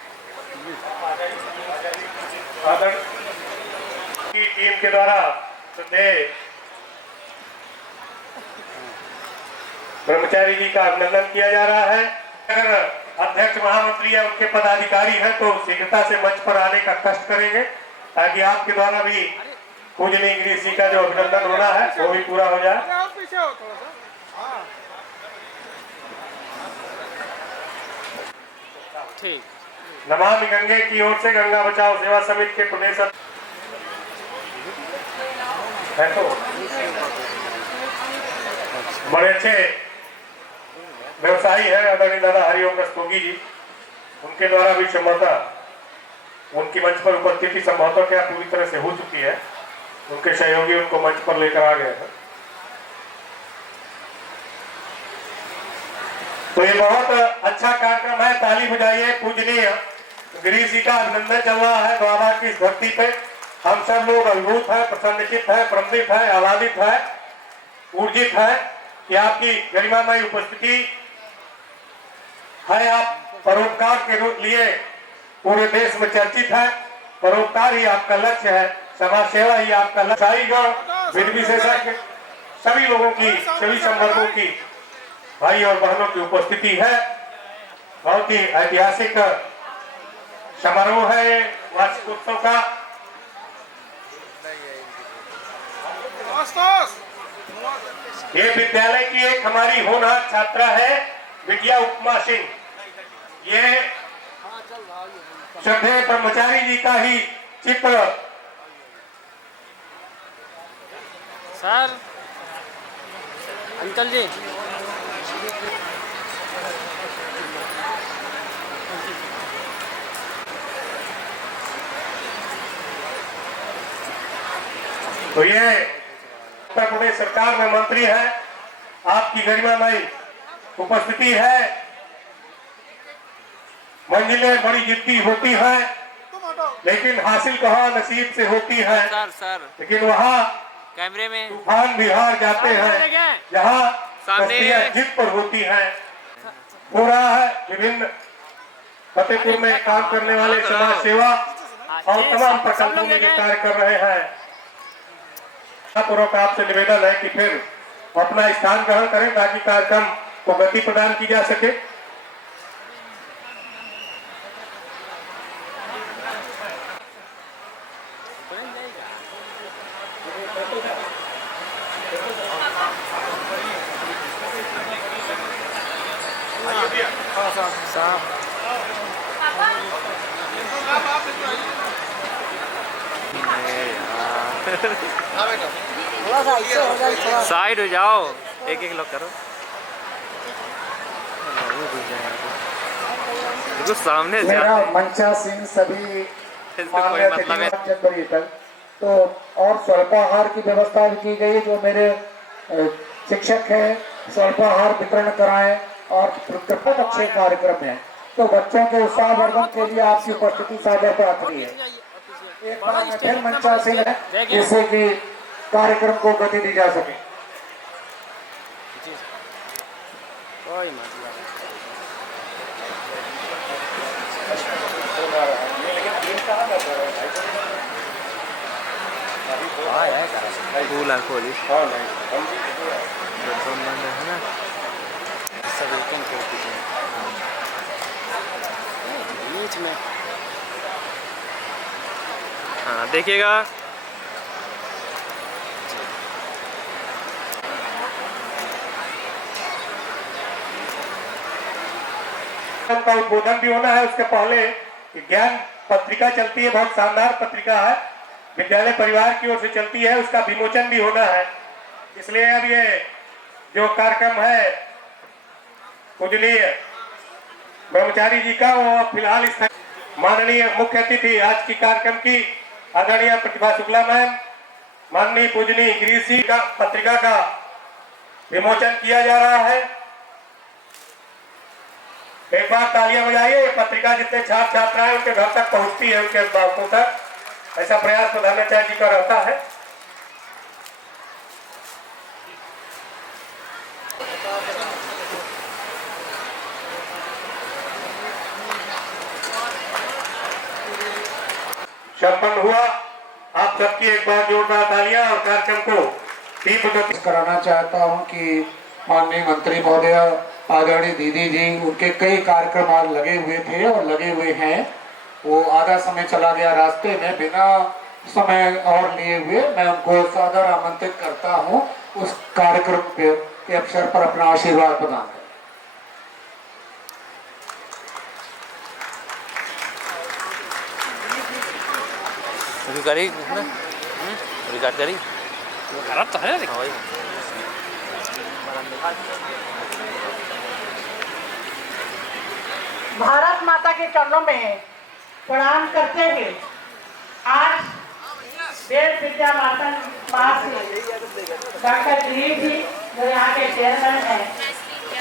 की टीम के द्वारा श्रद्धेय ब्रह्मचारी जी का अभिनंदन किया जा रहा है। अगर अध्यक्ष महामंत्री या उनके पदाधिकारी हैं तो शीघ्रता से मंच पर आने का कष्ट करेंगे, ताकि आपके द्वारा भी पूजनीय गिरीश जी का जो अभिनंदन होना है वो भी पूरा हो जाए। नमामि गंगे की ओर से गंगा बचाओ सेवा समिति के प्रदेश है तो बड़े अच्छे व्यवसायी है आदरणीय दादा हरिओम रस्तोगी जी, उनके द्वारा भी संभवतः उनकी मंच पर उपस्थिति संभवतः क्या पूरी तरह से हो चुकी है। उनके सहयोगी उनको मंच पर लेकर आ गए हैं। तो ये बहुत अच्छा कार्यक्रम है, ताली बजाइए। पूजनीय गिरीश जी का अभिनंदन चल रहा है द्वारा की इस धरती पे। हम सब लोग अभिभूत है, प्रसन्नचित है, प्रमदित है, आह्लादित है, ऊर्जित है कि आपकी गरिमामयी उपस्थिति है। आप परोपकार के लिए पूरे देश में चर्चित है। परोपकार ही आपका लक्ष्य है, समाज सेवा ही आपका लक्ष्य। विधि विशेषज्ञ सभी लोगों की, सभी संवर्गों की भाई और बहनों की उपस्थिति है। बहुत ही ऐतिहासिक समारोह है वार्षिक उत्सव का। ये विद्यालय की एक हमारी होनहार छात्रा है विद्या उपमा सिंह। ये श्रद्धेय ब्रह्मचारी जी का ही चित्र सर अंकल जी तो ये उत्तर प्रदेश सरकार में मंत्री है, आपकी गरिमामयी उपस्थिति है। मंजिलें बड़ी जिद्दी होती हैं, लेकिन हासिल कहाँ नसीब से होती है। लेकिन वहाँ कैमरे में तूफान बिहार जाते हैं जहाँ कश्तियाँ जिद पर होती हैं। हो रहा है विभिन्न फतेहपुर में काम करने वाले समाज सेवा और तमाम प्रकल्पों में जो कार्य कर रहे हैं। पूर्वक आपसे निवेदन है कि फिर अपना स्थान ग्रहण करें ताकि कार्यक्रम को गति प्रदान की जा सके। साइड हो जाओ, एक एक लोग करो। देखो सामने मेरा मंचा सिंह सभी मान्य जनवरी तक तो और स्वल्पाहार की व्यवस्था भी की गई। जो मेरे शिक्षक हैं स्वल्पाहार वितरण कराएं और बहुत अच्छे कार्यक्रम है। तो बच्चों के उत्साहवर्धन के लिए आपकी उपस्थिति साझा प्रार्थना है। एक बार में फिर मंचा सिंह है जिससे कि कार्यक्रम को गति दी जा सके। खोली है ना सब बीच में। हाँ देखिएगा। का उद्बोधन भी होना है। उसके पहले ज्ञान पत्रिका चलती है, बहुत शानदार पत्रिका है, विद्यालय परिवार की ओर से चलती है, उसका विमोचन भी होना है। इसलिए अब ये जो कार्यक्रम है पूजनीय ब्रह्मचारी जी का, वो फिलहाल इस माननीय मुख्य अतिथि आज की कार्यक्रम की आदरणीय प्रतिभा शुक्ला मैम, माननीय पूजनीय गिरीश जी का पत्रिका का विमोचन किया जा रहा है। एक बार तालियां बजाइए। ये पत्रिका जितने छात्र छात्राएं उनके घर तक पहुंचती है, उनके बालकों तक, ऐसा प्रयास प्रधानाचार्य जी का रहता है। संपन्न हुआ। आप सबकी एक बार जोरदार तालियां और कार्यक्रम को तीव्र गति कराना चाहता हूं कि माननीय मंत्री महोदय, आदरणीय दीदी जी, उनके कई कार्यक्रम आज लगे हुए थे और लगे हुए हैं। वो आधा समय चला गया रास्ते में, बिना समय और लिए हुए मैं उनको सादर आमंत्रित करता हूं उस कार्यक्रम के अवसर पर अपना आशीर्वाद प्रदान करें। करी रिकॉर्ड करी खराब तो है। भारत माता के चरणों में प्रणाम करते हुए आज वेद विद्या मातन डॉक्टर गिरीश जी जो यहाँ के चेयरमैन हैं,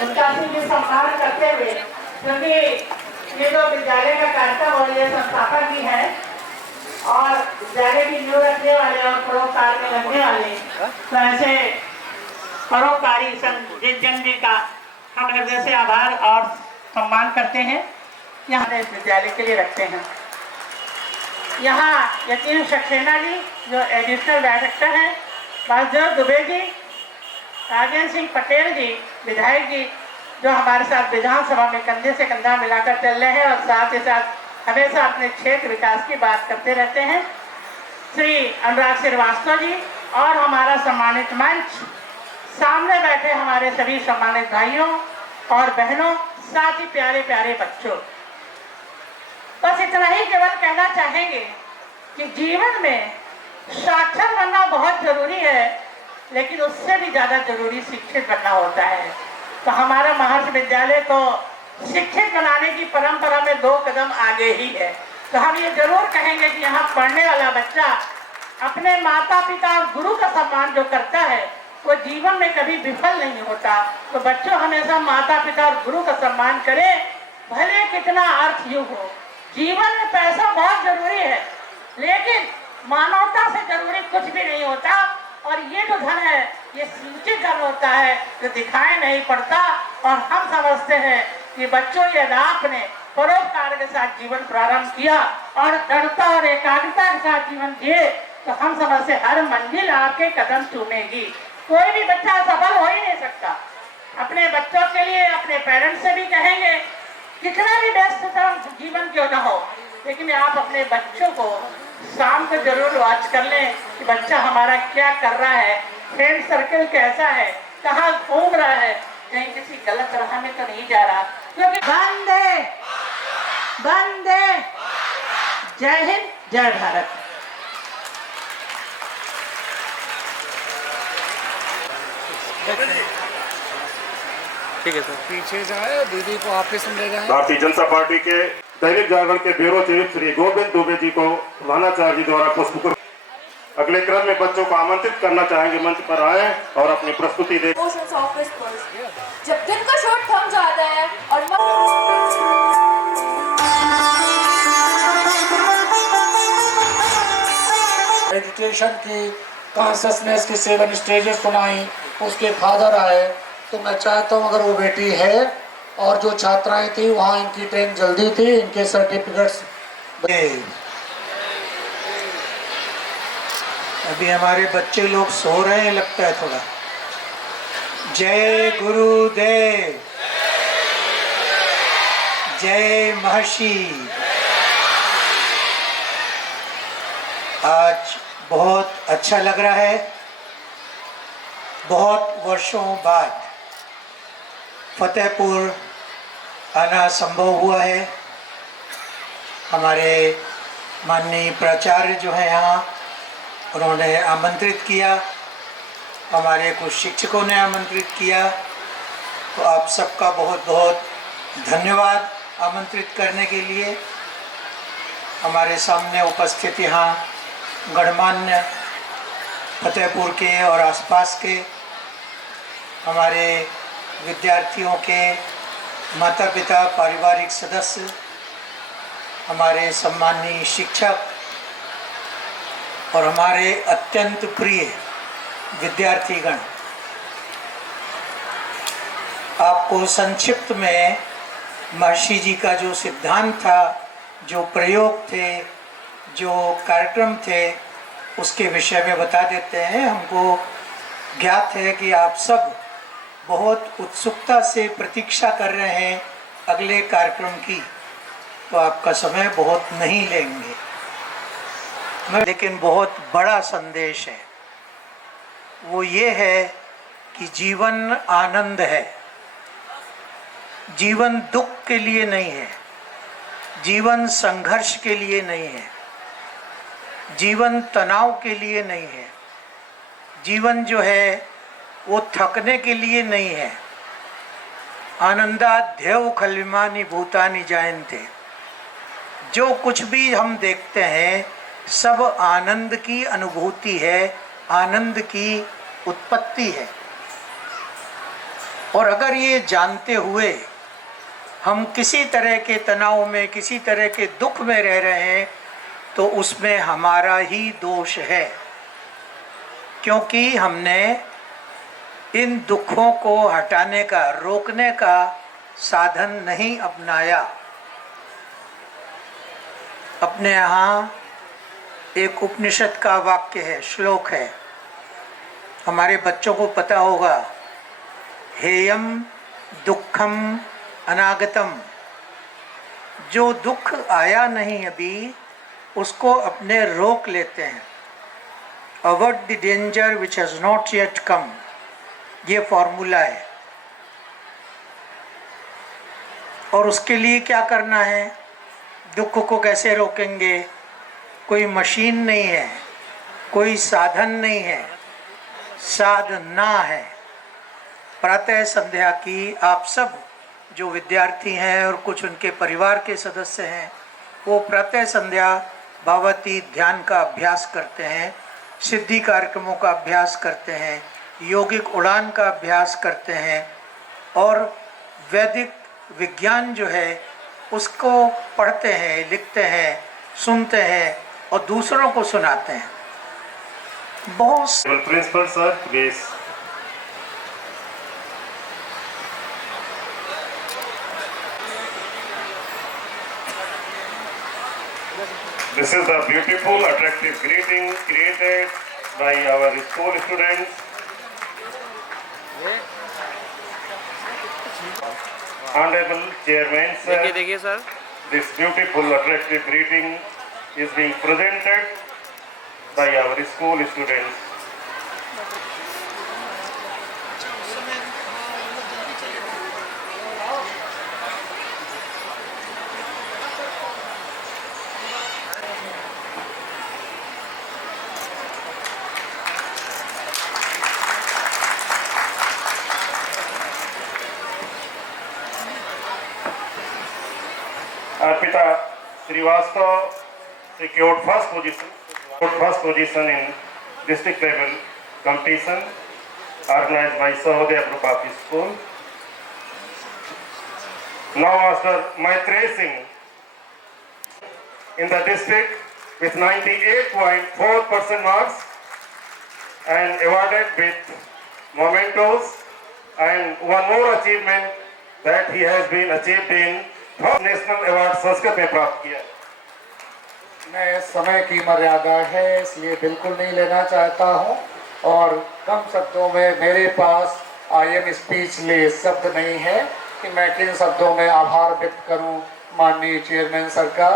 उनका भी सम्मान करते हुए, क्योंकि ये जो विद्यालय का कार्यक्रम और ये संस्थापक भी हैं और विद्यालय की नींव रखने वाले और परोपकार में लगने वाले, तो ऐसे परोपकारी जन जी का हम हृदय से आभार और सम्मान करते हैं। यहाँ इस विद्यालय के लिए रखते हैं। यहाँ यतीन सक्सेना जी जो एडिशनल डायरेक्टर हैं, वासुदेव दुबे जी, राजेंद्र सिंह पटेल जी विधायक जी जो हमारे साथ विधानसभा में कंधे से कंधा मिलाकर चल रहे हैं और साथ ही साथ हमेशा अपने क्षेत्र विकास की बात करते रहते हैं, श्री अनुराग श्रीवास्तव जी और हमारा सम्मानित मंच, सामने बैठे हमारे सभी सम्मानित भाइयों और बहनों, साथ ही प्यारे प्यारे बच्चों, बस इतना ही केवल कहना चाहेंगे कि जीवन में साक्षर बनना बहुत जरूरी है, लेकिन उससे भी ज्यादा जरूरी शिक्षित बनना होता है। तो हमारा महर्षि विद्यालय तो शिक्षित बनाने की परंपरा में 2 कदम आगे ही है। तो हम ये जरूर कहेंगे कि यहाँ पढ़ने वाला बच्चा अपने माता पिता और गुरु का सम्मान जो करता है वो जीवन में कभी विफल नहीं होता। तो बच्चों हमेशा माता पिता और गुरु का सम्मान करें, भले कितना अर्थयुग हो। जीवन में पैसा बहुत जरूरी है, लेकिन मानवता से जरूरी कुछ भी नहीं होता। और ये जो धन है ये सीमित धन होता है जो दिखाई नहीं पड़ता। और हम समझते हैं कि बच्चों यदि आपने परोपकार के साथ जीवन प्रारंभ किया और दृढ़ता और एकाग्रता के साथ जीवन जिए, तो हम समझते हर मंजिल आपके कदम चूमेगी। कोई भी बच्चा सफल हो ही नहीं सकता। अपने बच्चों के लिए अपने पेरेंट्स से भी कहेंगे, कितना भी व्यस्त जीवन क्यों न हो, लेकिन आप अपने बच्चों को शाम को जरूर वॉच कर लें कि बच्चा हमारा क्या कर रहा है, फ्रेंड सर्कल कैसा है, कहाँ घूम रहा है, कहीं किसी गलत राह में तो नहीं जा रहा। क्योंकि वंदे वंदे, जय हिंद, जय भारत। ठीक है सर। पीछे जाए, दीदी को ऑफिस में ले जाए। भारतीय जनता पार्टी के दैनिक जागरण के ब्यूरो चीफ श्री गोविंद दुबे जी को प्रधानाचार्य जी द्वारा पुष्प। अगले क्रम में बच्चों को आमंत्रित करना चाहेंगे, मंच पर आए और अपनी प्रस्तुति दें। जब दिन का शॉट थम जाता है और मेडिटेशन की कॉन्शसनेस की 7 स्टेजेस सुनाई, उसके फादर आए। तो मैं चाहता हूँ अगर वो बेटी है और जो छात्राएं थी वहाँ इनकी ट्रेन जल्दी थी, इनके सर्टिफिकेट्स। अभी हमारे बच्चे लोग सो रहे हैं लगता है थोड़ा। जय गुरुदेव, जय महर्षि। आज बहुत अच्छा लग रहा है। बहुत वर्षों बाद फतेहपुर आना संभव हुआ है। हमारे माननीय प्राचार्य जो है यहाँ, उन्होंने आमंत्रित किया, हमारे कुछ शिक्षकों ने आमंत्रित किया, तो आप सबका बहुत बहुत धन्यवाद आमंत्रित करने के लिए। हमारे सामने उपस्थित यहाँ गणमान्य फतेहपुर के और आसपास के हमारे विद्यार्थियों के माता पिता, पारिवारिक सदस्य, हमारे सम्माननीय शिक्षक और हमारे अत्यंत प्रिय विद्यार्थीगण, आपको संक्षिप्त में महर्षि जी का जो सिद्धांत था, जो प्रयोग थे, जो कार्यक्रम थे, उसके विषय में बता देते हैं। हमको ज्ञात है कि आप सब बहुत उत्सुकता से प्रतीक्षा कर रहे हैं अगले कार्यक्रम की, तो आपका समय बहुत नहीं लेंगे। लेकिन बहुत बड़ा संदेश है, वो ये है कि जीवन आनंद है, जीवन दुख के लिए नहीं है, जीवन संघर्ष के लिए नहीं है, जीवन तनाव के लिए नहीं है, जीवन जो है वो थकने के लिए नहीं है। आनंदाध्यव खलविमानि भूतानि जायन्ते। जो कुछ भी हम देखते हैं सब आनंद की अनुभूति है, आनंद की उत्पत्ति है। और अगर ये जानते हुए हम किसी तरह के तनाव में, किसी तरह के दुख में रह रहे हैं, तो उसमें हमारा ही दोष है, क्योंकि हमने इन दुखों को हटाने का, रोकने का साधन नहीं अपनाया। अपने यहाँ एक उपनिषद का वाक्य है, श्लोक है, हमारे बच्चों को पता होगा, हेयम दुखम अनागतम। जो दुख आया नहीं अभी, उसको अपने रोक लेते हैं। Avoid the danger which has not yet कम, ये फॉर्मूला है। और उसके लिए क्या करना है, दुख को कैसे रोकेंगे? कोई मशीन नहीं है, कोई साधन नहीं है, साधना है। प्रातः संध्या की आप सब जो विद्यार्थी हैं और कुछ उनके परिवार के सदस्य हैं, वो प्रातः संध्या भावाती ध्यान का अभ्यास करते हैं, सिद्धि कार्यक्रमों का अभ्यास करते हैं, योगिक उड़ान का अभ्यास करते हैं, और वैदिक विज्ञान जो है उसको पढ़ते हैं, लिखते हैं, सुनते हैं और दूसरों को सुनाते हैं। बहुत principal sir please. This is the beautiful, attractive greeting created by our school students. Honorable Chairman sir, देखिए sir, this beautiful, attractive greeting is being presented by our school students. Arpita Srivastava secured first position in district level competition organized by Sahodaya Group of School. Now Master Maitreya Singh in the district with 98.4% marks and awarded with mementos, and one more achievement that he has been achieved in national award Sanskrit में प्राप्त किया। मैं समय की मर्यादा है इसलिए बिल्कुल नहीं लेना चाहता हूं, और कम शब्दों में मेरे पास आई एम स्पीचलेस शब्द नहीं है। कि मैं किन शब्दों में आभार व्यक्त करूं माननीय चेयरमैन सर का।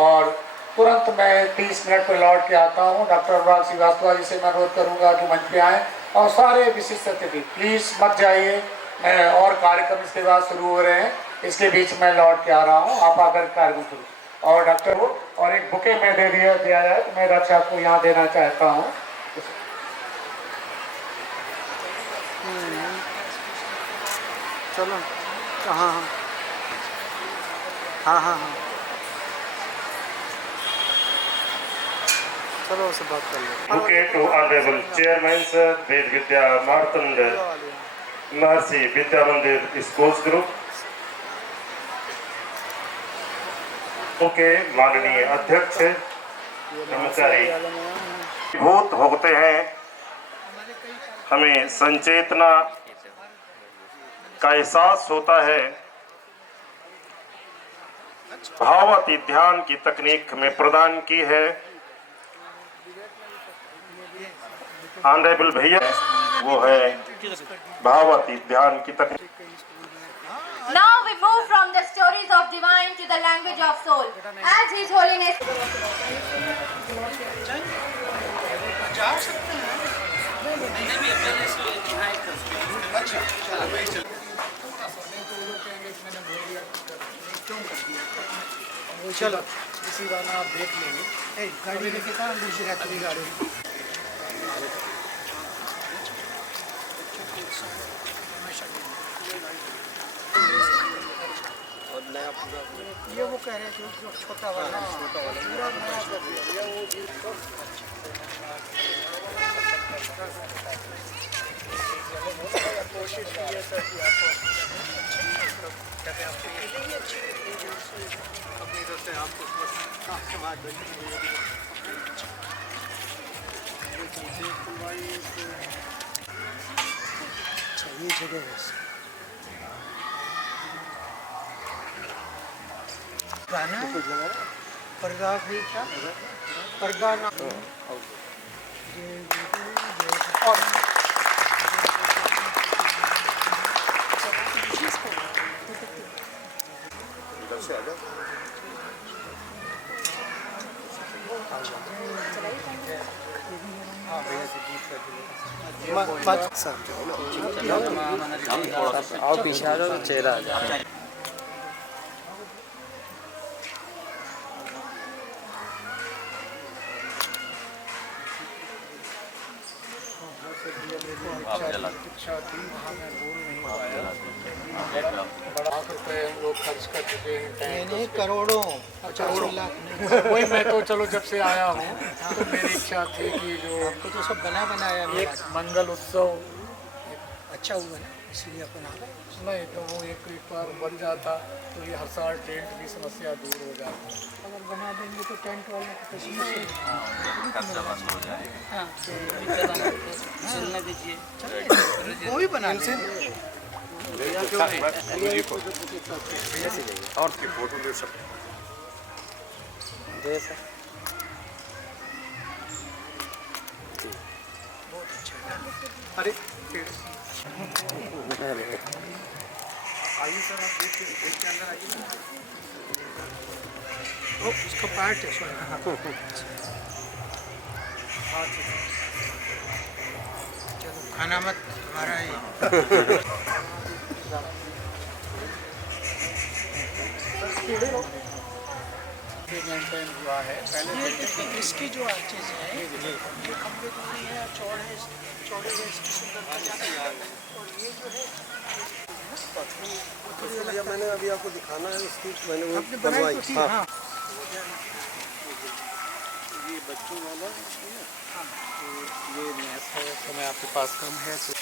और तुरंत मैं 30 मिनट पर लौट के आता हूं। डॉक्टर अनुराग श्रीवास्तव जी से मैं अनुरोध करूंगा कि मंच पे आएँ और सारे विशिष्ट अतिथि प्लीज़ मत जाइए, मैं और कार्यक्रम इसके बाद शुरू हो रहे हैं, इसके बीच में लौट के आ रहा हूँ, आप आकर कार्यक्रम शुरू। और डॉक्टर को और एक बुके में दे दिया जाए तो मैं रक्षा आपको यहाँ देना चाहता हूँ। चलो हाँ हाँ हाँ हाँ हाँ चलो उससे बात कर लो। Bouquet to honourable chairman sir Ved Vidya Martand Maharshi Vidya मंदिर स्कूल्स ग्रुप। बुके माननीय अध्यक्ष ब्रह्मचारी भूत भोगते हैं, हमें संचेतना का एहसास होता है। भावाती ध्यान की तकनीक में प्रदान की है ऑनरेबल भैया, वो है भावाती ध्यान की तकनीक। Now we move from the stories of divine to the language of soul. As His Holiness. चलो इसी बार आप देख लेंगे। गाड़ी लेके था दूसरी यात्री गाड़ी। और नया पूरा ये वो कह रहे थे जो छोटा वाला पूरा नया कर दिया वो कोशिश की है सर कि आपको ये जगह है गाना पर्दा भी क्या पर्दा ना और और पीछे आ जाओ चेहरा आ जाए। इच्छा थी वहाँ मैं बोल नहीं पाया। बड़ा रुपए हम लोग खर्च कर चुके हैं, नहीं करोड़ों करोड़ों लाख वही मैं तो चलो जब से आया हूँ तो मेरी इच्छा थी कि जो आपको तो सब बना बनाया एक मंगल उत्सव अच्छा हुआ ना, इसलिए अपन आ गए। नहीं तो वो एक बार बन जाता तो ये हर साल टेंट की समस्या दूर हो जाती। अगर बना देंगे तो टेंट वाले को पसीने से हाँ चलने दीजिए वो भी बना लेंगे। और की फोटो ले सकते दे सर। अरे आइए सर आप देख के अंदर आइए। ओ उसका पार्ट है सर। चलो खाना मत हमारा ही मेंटेन हुआ है पहले। ये देखिए इसकी जो आर्चेज है ये खंभे दूरी है चौड़े चौड़े है, इसकी सुंदरता ज़्यादा है। और ये जो है भैया मैंने अभी आपको दिखाना है उसकी मैंने वो आपने बनाई तो थी हाँ। ये बच्चों वाला हाँ। तो ये मैथ है तो मैं आपके पास कम है तो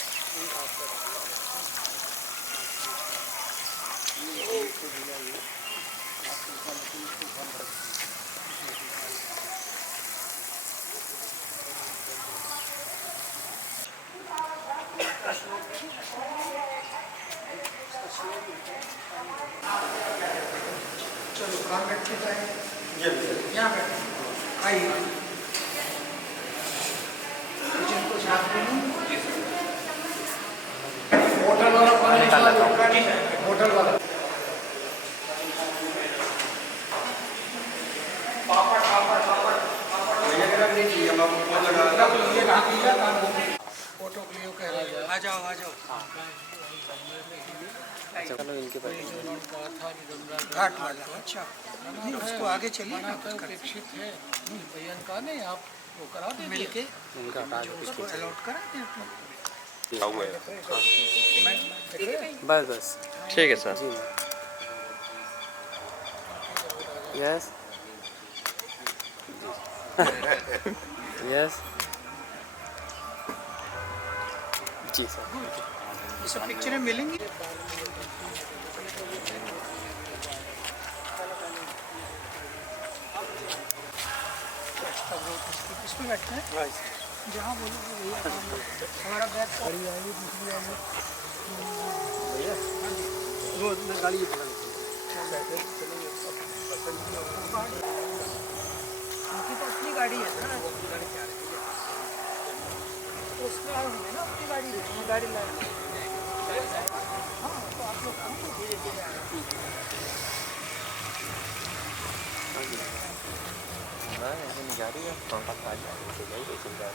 चलो कहाँ बैठते जाए यहाँ बैठे आइए जिनको चाहते हैं होटल वाला पानी फोटो क्लियर कर आ जाओ आ जाओ। चलो इनके पास घाट वाला अच्छा नहीं उसको आगे चलिए ना अपेक्षित है बयान का नहीं आप वो करा दें मिलके उनका हटा दो उसको अलॉट करा दें बस बस ठीक है सर यस यस जी सर ये सब पिक्चरें मिलेंगी। इसमें बैठते हैं जहाँ बोलो भैया हमारा बैग गाड़ी आएगी दूसरी आएगी भैया रोज मैं गाड़ी उनकी तो अपनी गाड़ी है ना गाड़ी जा रही है तो उसमें आए होंगे ना अपनी गाड़ी गाड़ी लाए हाँ तो आप लोग धीरे धीरे आए ऐसे नहीं जा रही है कॉन्टैक्ट आ जाए तो जाइए चल जाए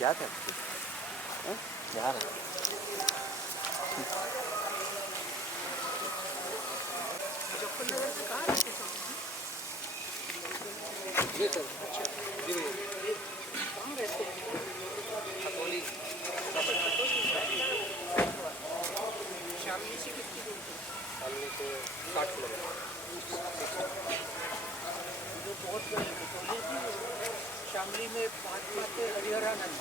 जाते जा रहे शामली में महात्मा के हरिहरानंद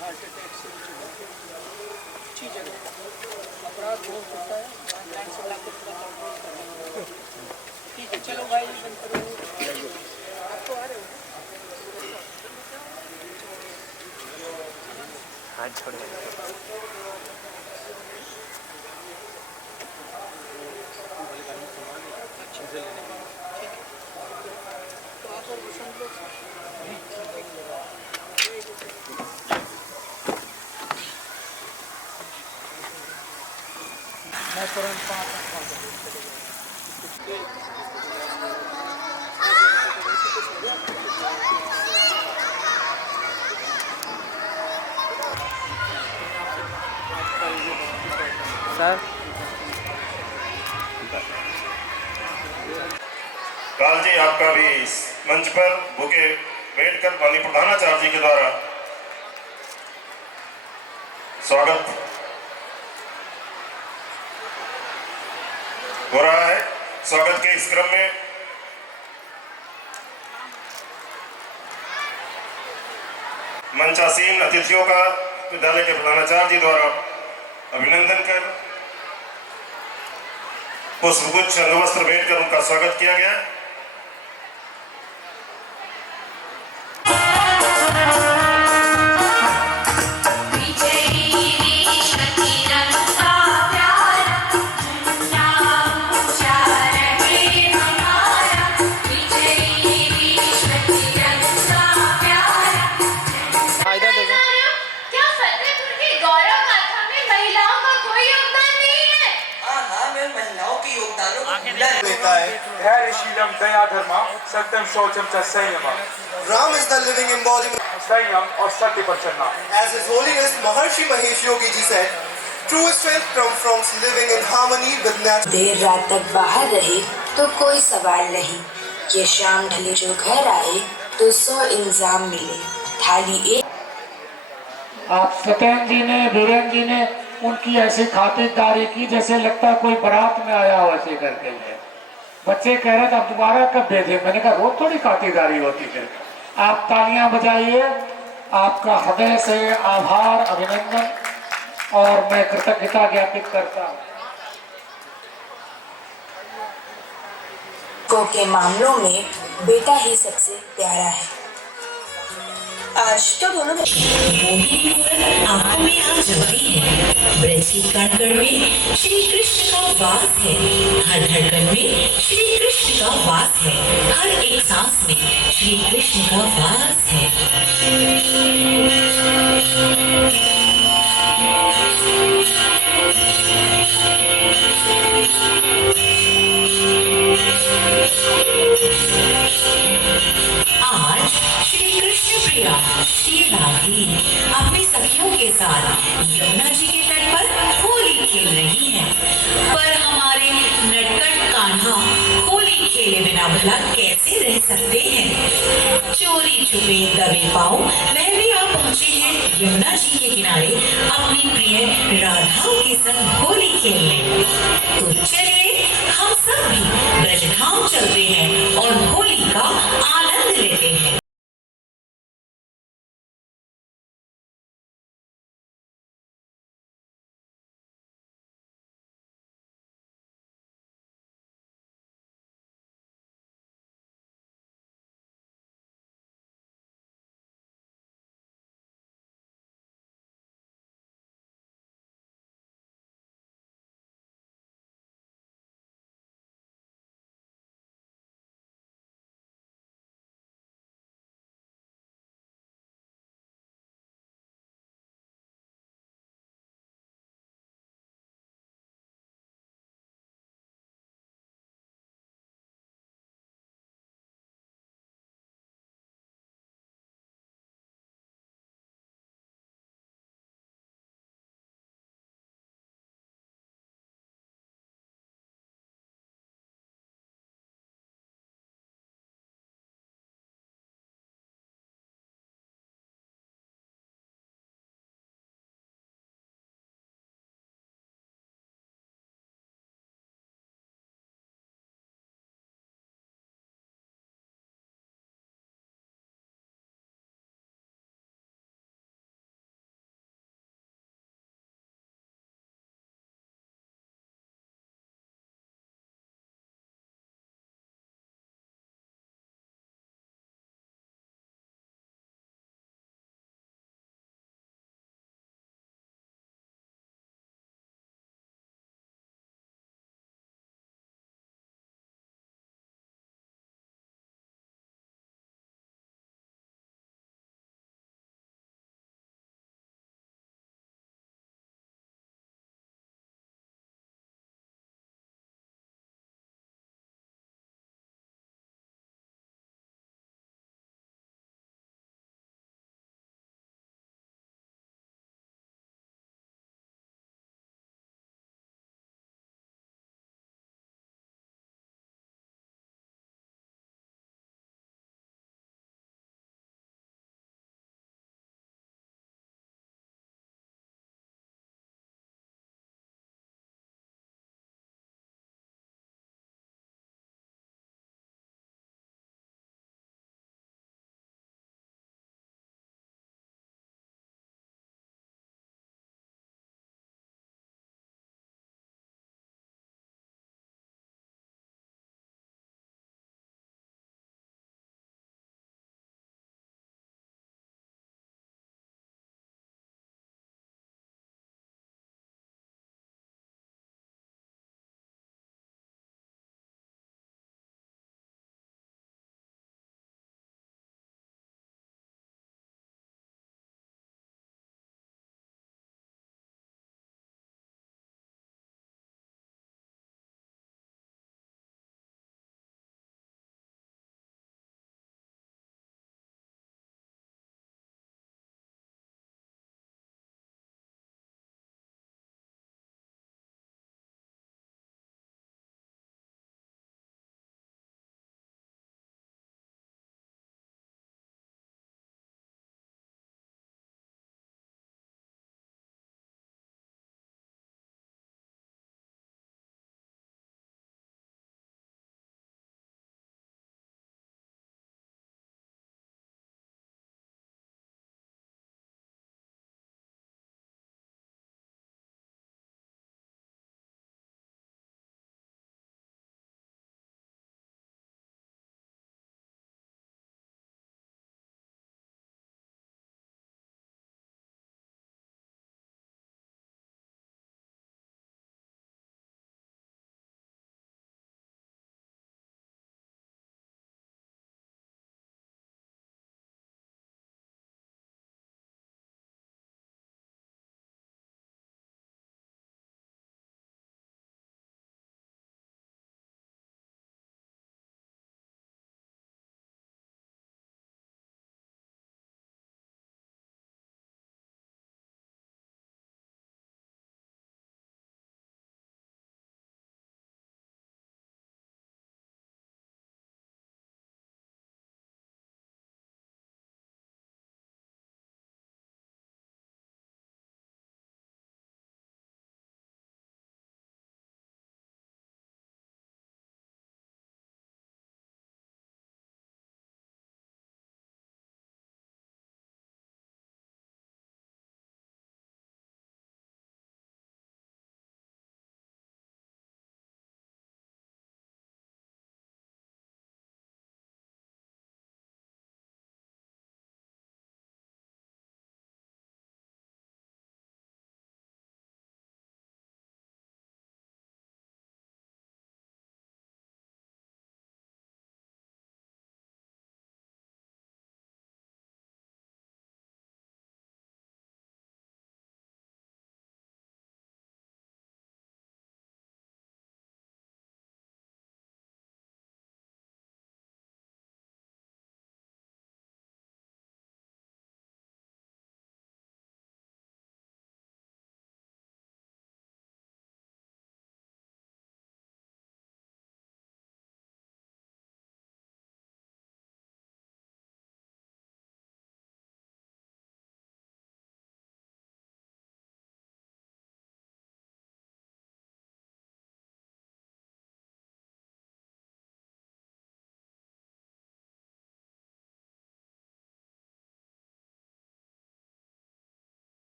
हार्ट अटैक से अच्छी जगह अपराध बहुत होता है ठीक है चलो भाई बंद करो आप तो आ रहे हो हाथ छोड़ मैं तुरंत 5 सर काल जी आपका भी इस मंच पर बुके मेडकर माननीय प्रधानाचार्य जी के द्वारा स्वागत हो रहा है। स्वागत के इस क्रम में मंचासीन अतिथियों का विद्यालय के प्रधानाचार्य जी द्वारा अभिनंदन कर पुष्पगुच्छ अंगवस्त्र भेंट कर उनका स्वागत किया गया। धैर्यशीलम दया धर्मा सत्यम शौचम च संयमः। Ram is the living embodiment. संयम और सत्य पर चलना। As His Holiness Maharshi Mahesh Yogi ji said, true strength comes from living in harmony with nature. देर रात तक बाहर रहे तो कोई सवाल नहीं, ये शाम ढले जो घर आए तो 100 इल्जाम मिले, थाली एक। आप सत्येंद्र जी ने वीरेंद्र जी ने उनकी ऐसी खातिरदारी की जैसे लगता कोई बारात में आया हो ऐसे करके लिए। बच्चे कह रहे थे आप दोबारा कब भेजे, मैंने कहा रोज थोड़ी खातिरदारी होती फिर। आप तालियां बजाइए, आपका हृदय से आभार अभिनंदन और मैं कृतज्ञता ज्ञापित करता हूँ। को के मामलों में बेटा ही सबसे प्यारा है। आज तो दोनों मोहिनी मूरत आंखों में आ जलती है। ब्रज की कण में श्री कृष्ण का वास है, हर धड़कन में श्री कृष्ण का वास है, हर एक सांस में श्री कृष्ण का वास है। आज श्री कृष्ण प्रिया श्री राधे अपनी सखियों के साथ यमुना जी के तट पर होली खेल रही हैं। पर हमारे नटखट कान्हा होली खेले बिना भला कैसे रह सकते हैं। चोरी छुपे दबे पांव वह भी आ पहुंचे हैं यमुना जी के किनारे अपनी प्रिय राधा के संग होली खेलने। तो चलिए हम सब भी ब्रजधाम चलते हैं और होली का आनंद लेते हैं।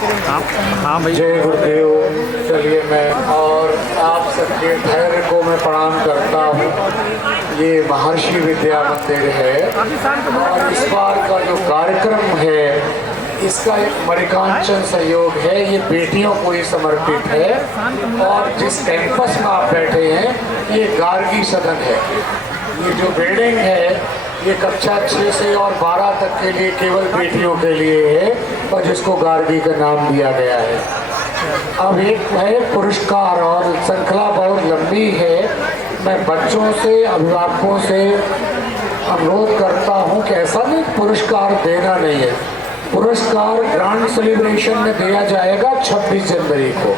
हाँ भाई, जय गुरुदेव। चलिए मैं और आप सबके धैर्य को मैं प्रणाम करता हूँ। ये महर्षि विद्या मंदिर है और इस बार का जो कार्यक्रम है इसका एक मणिकांचन सहयोग है। ये बेटियों को ही समर्पित है और जिस कैंपस में आप बैठे हैं ये गार्गी सदन है। ये जो बिल्डिंग है ये कक्षा 6 से और 12 तक के लिए केवल बेटियों के लिए है और जिसको गार्गी का नाम दिया गया है। अब एक है पुरस्कार और श्रृंखला बहुत लंबी है। मैं बच्चों से अभिभावकों से अनुरोध करता हूँ कि ऐसा नहीं पुरस्कार देना नहीं है। पुरस्कार ग्रांड सेलिब्रेशन में दिया जाएगा 26 जनवरी को।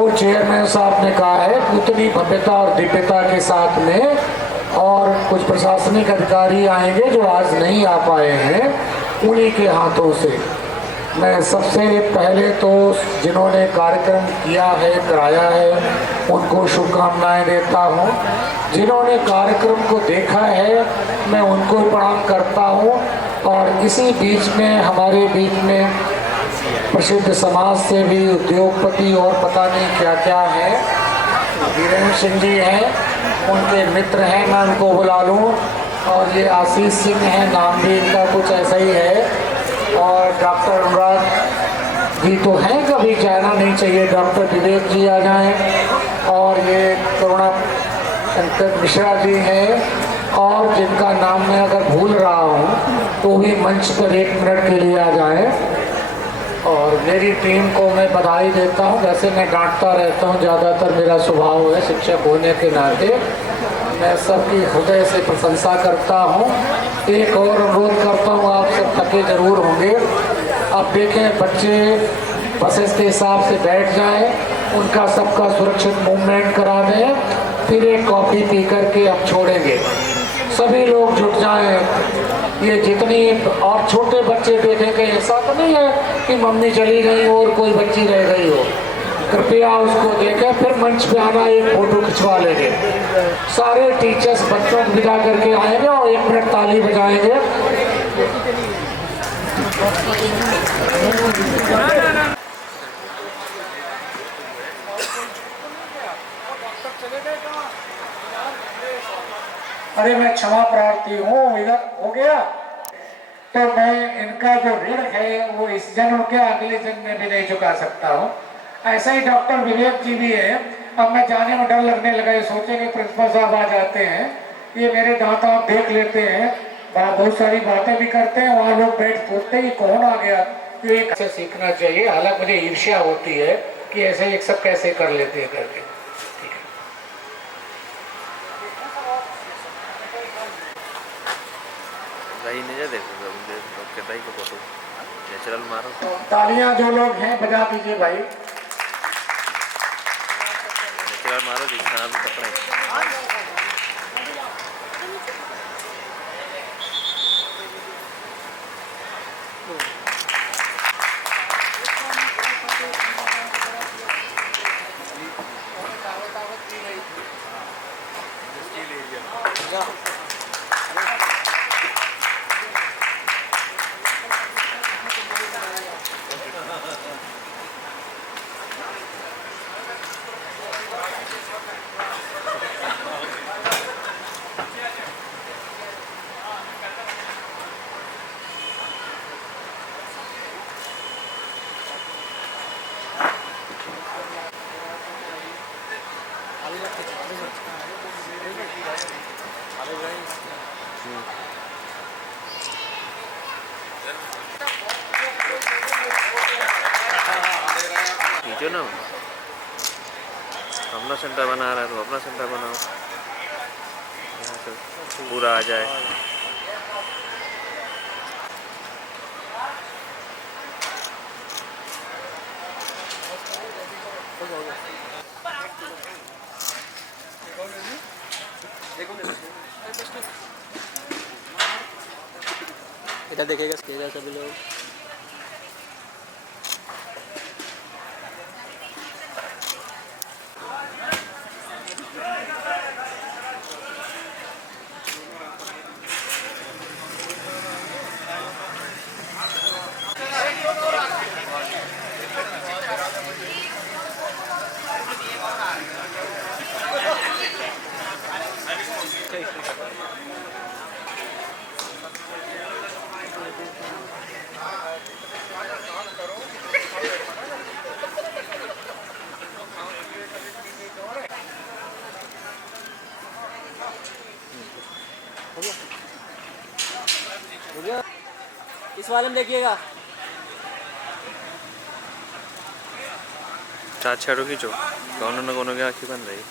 और चेयरमैन साहब ने कहा है उतनी भव्यता और दिव्यता के साथ में, और कुछ प्रशासनिक अधिकारी आएंगे जो आज नहीं आ पाए हैं उन्हीं के हाथों से। मैं सबसे पहले तो जिन्होंने कार्यक्रम किया है कराया है उनको शुभकामनाएं देता हूं। जिन्होंने कार्यक्रम को देखा है मैं उनको प्रणाम करता हूं। और इसी बीच में हमारे बीच में प्रसिद्ध समाज सेवी उद्योगपति और पता नहीं क्या क्या है, वीरेंद्र सिंह जी हैं, उनके मित्र हैं, मैं उनको बुला लूँ। और ये आशीष सिंह है, नाम भी इनका कुछ ऐसा ही है। और डॉक्टर अनुराग जी तो हैं, कभी जाना नहीं चाहिए। डॉक्टर विवेक जी आ जाएं। और ये करुणा शंकर मिश्रा जी हैं और जिनका नाम मैं अगर भूल रहा हूँ तो भी मंच पर 1 मिनट के लिए आ जाएं। और मेरी टीम को मैं बधाई देता हूँ। वैसे मैं डांटता रहता हूँ, ज़्यादातर मेरा स्वभाव है शिक्षक होने के नाते। मैं सबकी हृदय से प्रशंसा करता हूँ। एक और अनुरोध करता हूँ, आप सब थके जरूर होंगे। अब देखें बच्चे बसेस के हिसाब से बैठ जाएं, उनका सबका सुरक्षित मूवमेंट करा दें, फिर एक कॉफ़ी पी करके हम छोड़ेंगे। सभी लोग जुट जाएं। ये जितनी और छोटे बच्चे देखेंगे, ऐसा तो नहीं है कि मम्मी चली गई और कोई बच्ची रह गई हो। कृपया उसको देखें, फिर मंच पे आना, एक फोटो खिंचवा लेंगे। सारे टीचर्स बच्चों को बिठा करके आएंगे और 1 मिनट ताली बजाएंगे। अरे मैं क्षमा प्रार्थी हूँ, इधर हो गया तो मैं इनका जो ऋण है वो इस जन्म के अगले जन्म में भी नहीं चुका सकता हूँ। ऐसा ही डॉक्टर विवेक जी भी है। अब मैं जाने में डर लगने लगा, ये सोचेंगे प्रिंसिपल साहब आ जाते हैं, ये मेरे दांत आप देख लेते हैं, बहुत सारी बातें भी करते हैं। वहाँ लोग बैठ पूछते ही कौन आ गया। तो एक ऐसे सीखना चाहिए। हालांकि मुझे ईर्ष्या होती है कि ऐसे एक सब कैसे कर लेते हैं करके। नेचुरल मारो। तालियां जो लोग हैं बजा दीजिए भाई। नेचुरल मारो दिखना भी कपड़े। जो ना अपना सेंटर बना रहा है तो अपना सेंटर बनाओ, यहाँ से पूरा आ जाए। इधर देखेगा सभी लोग। इस वाले में देखिएगा। चार छड़ों की जो कौन न कौन की आँखें बन रही।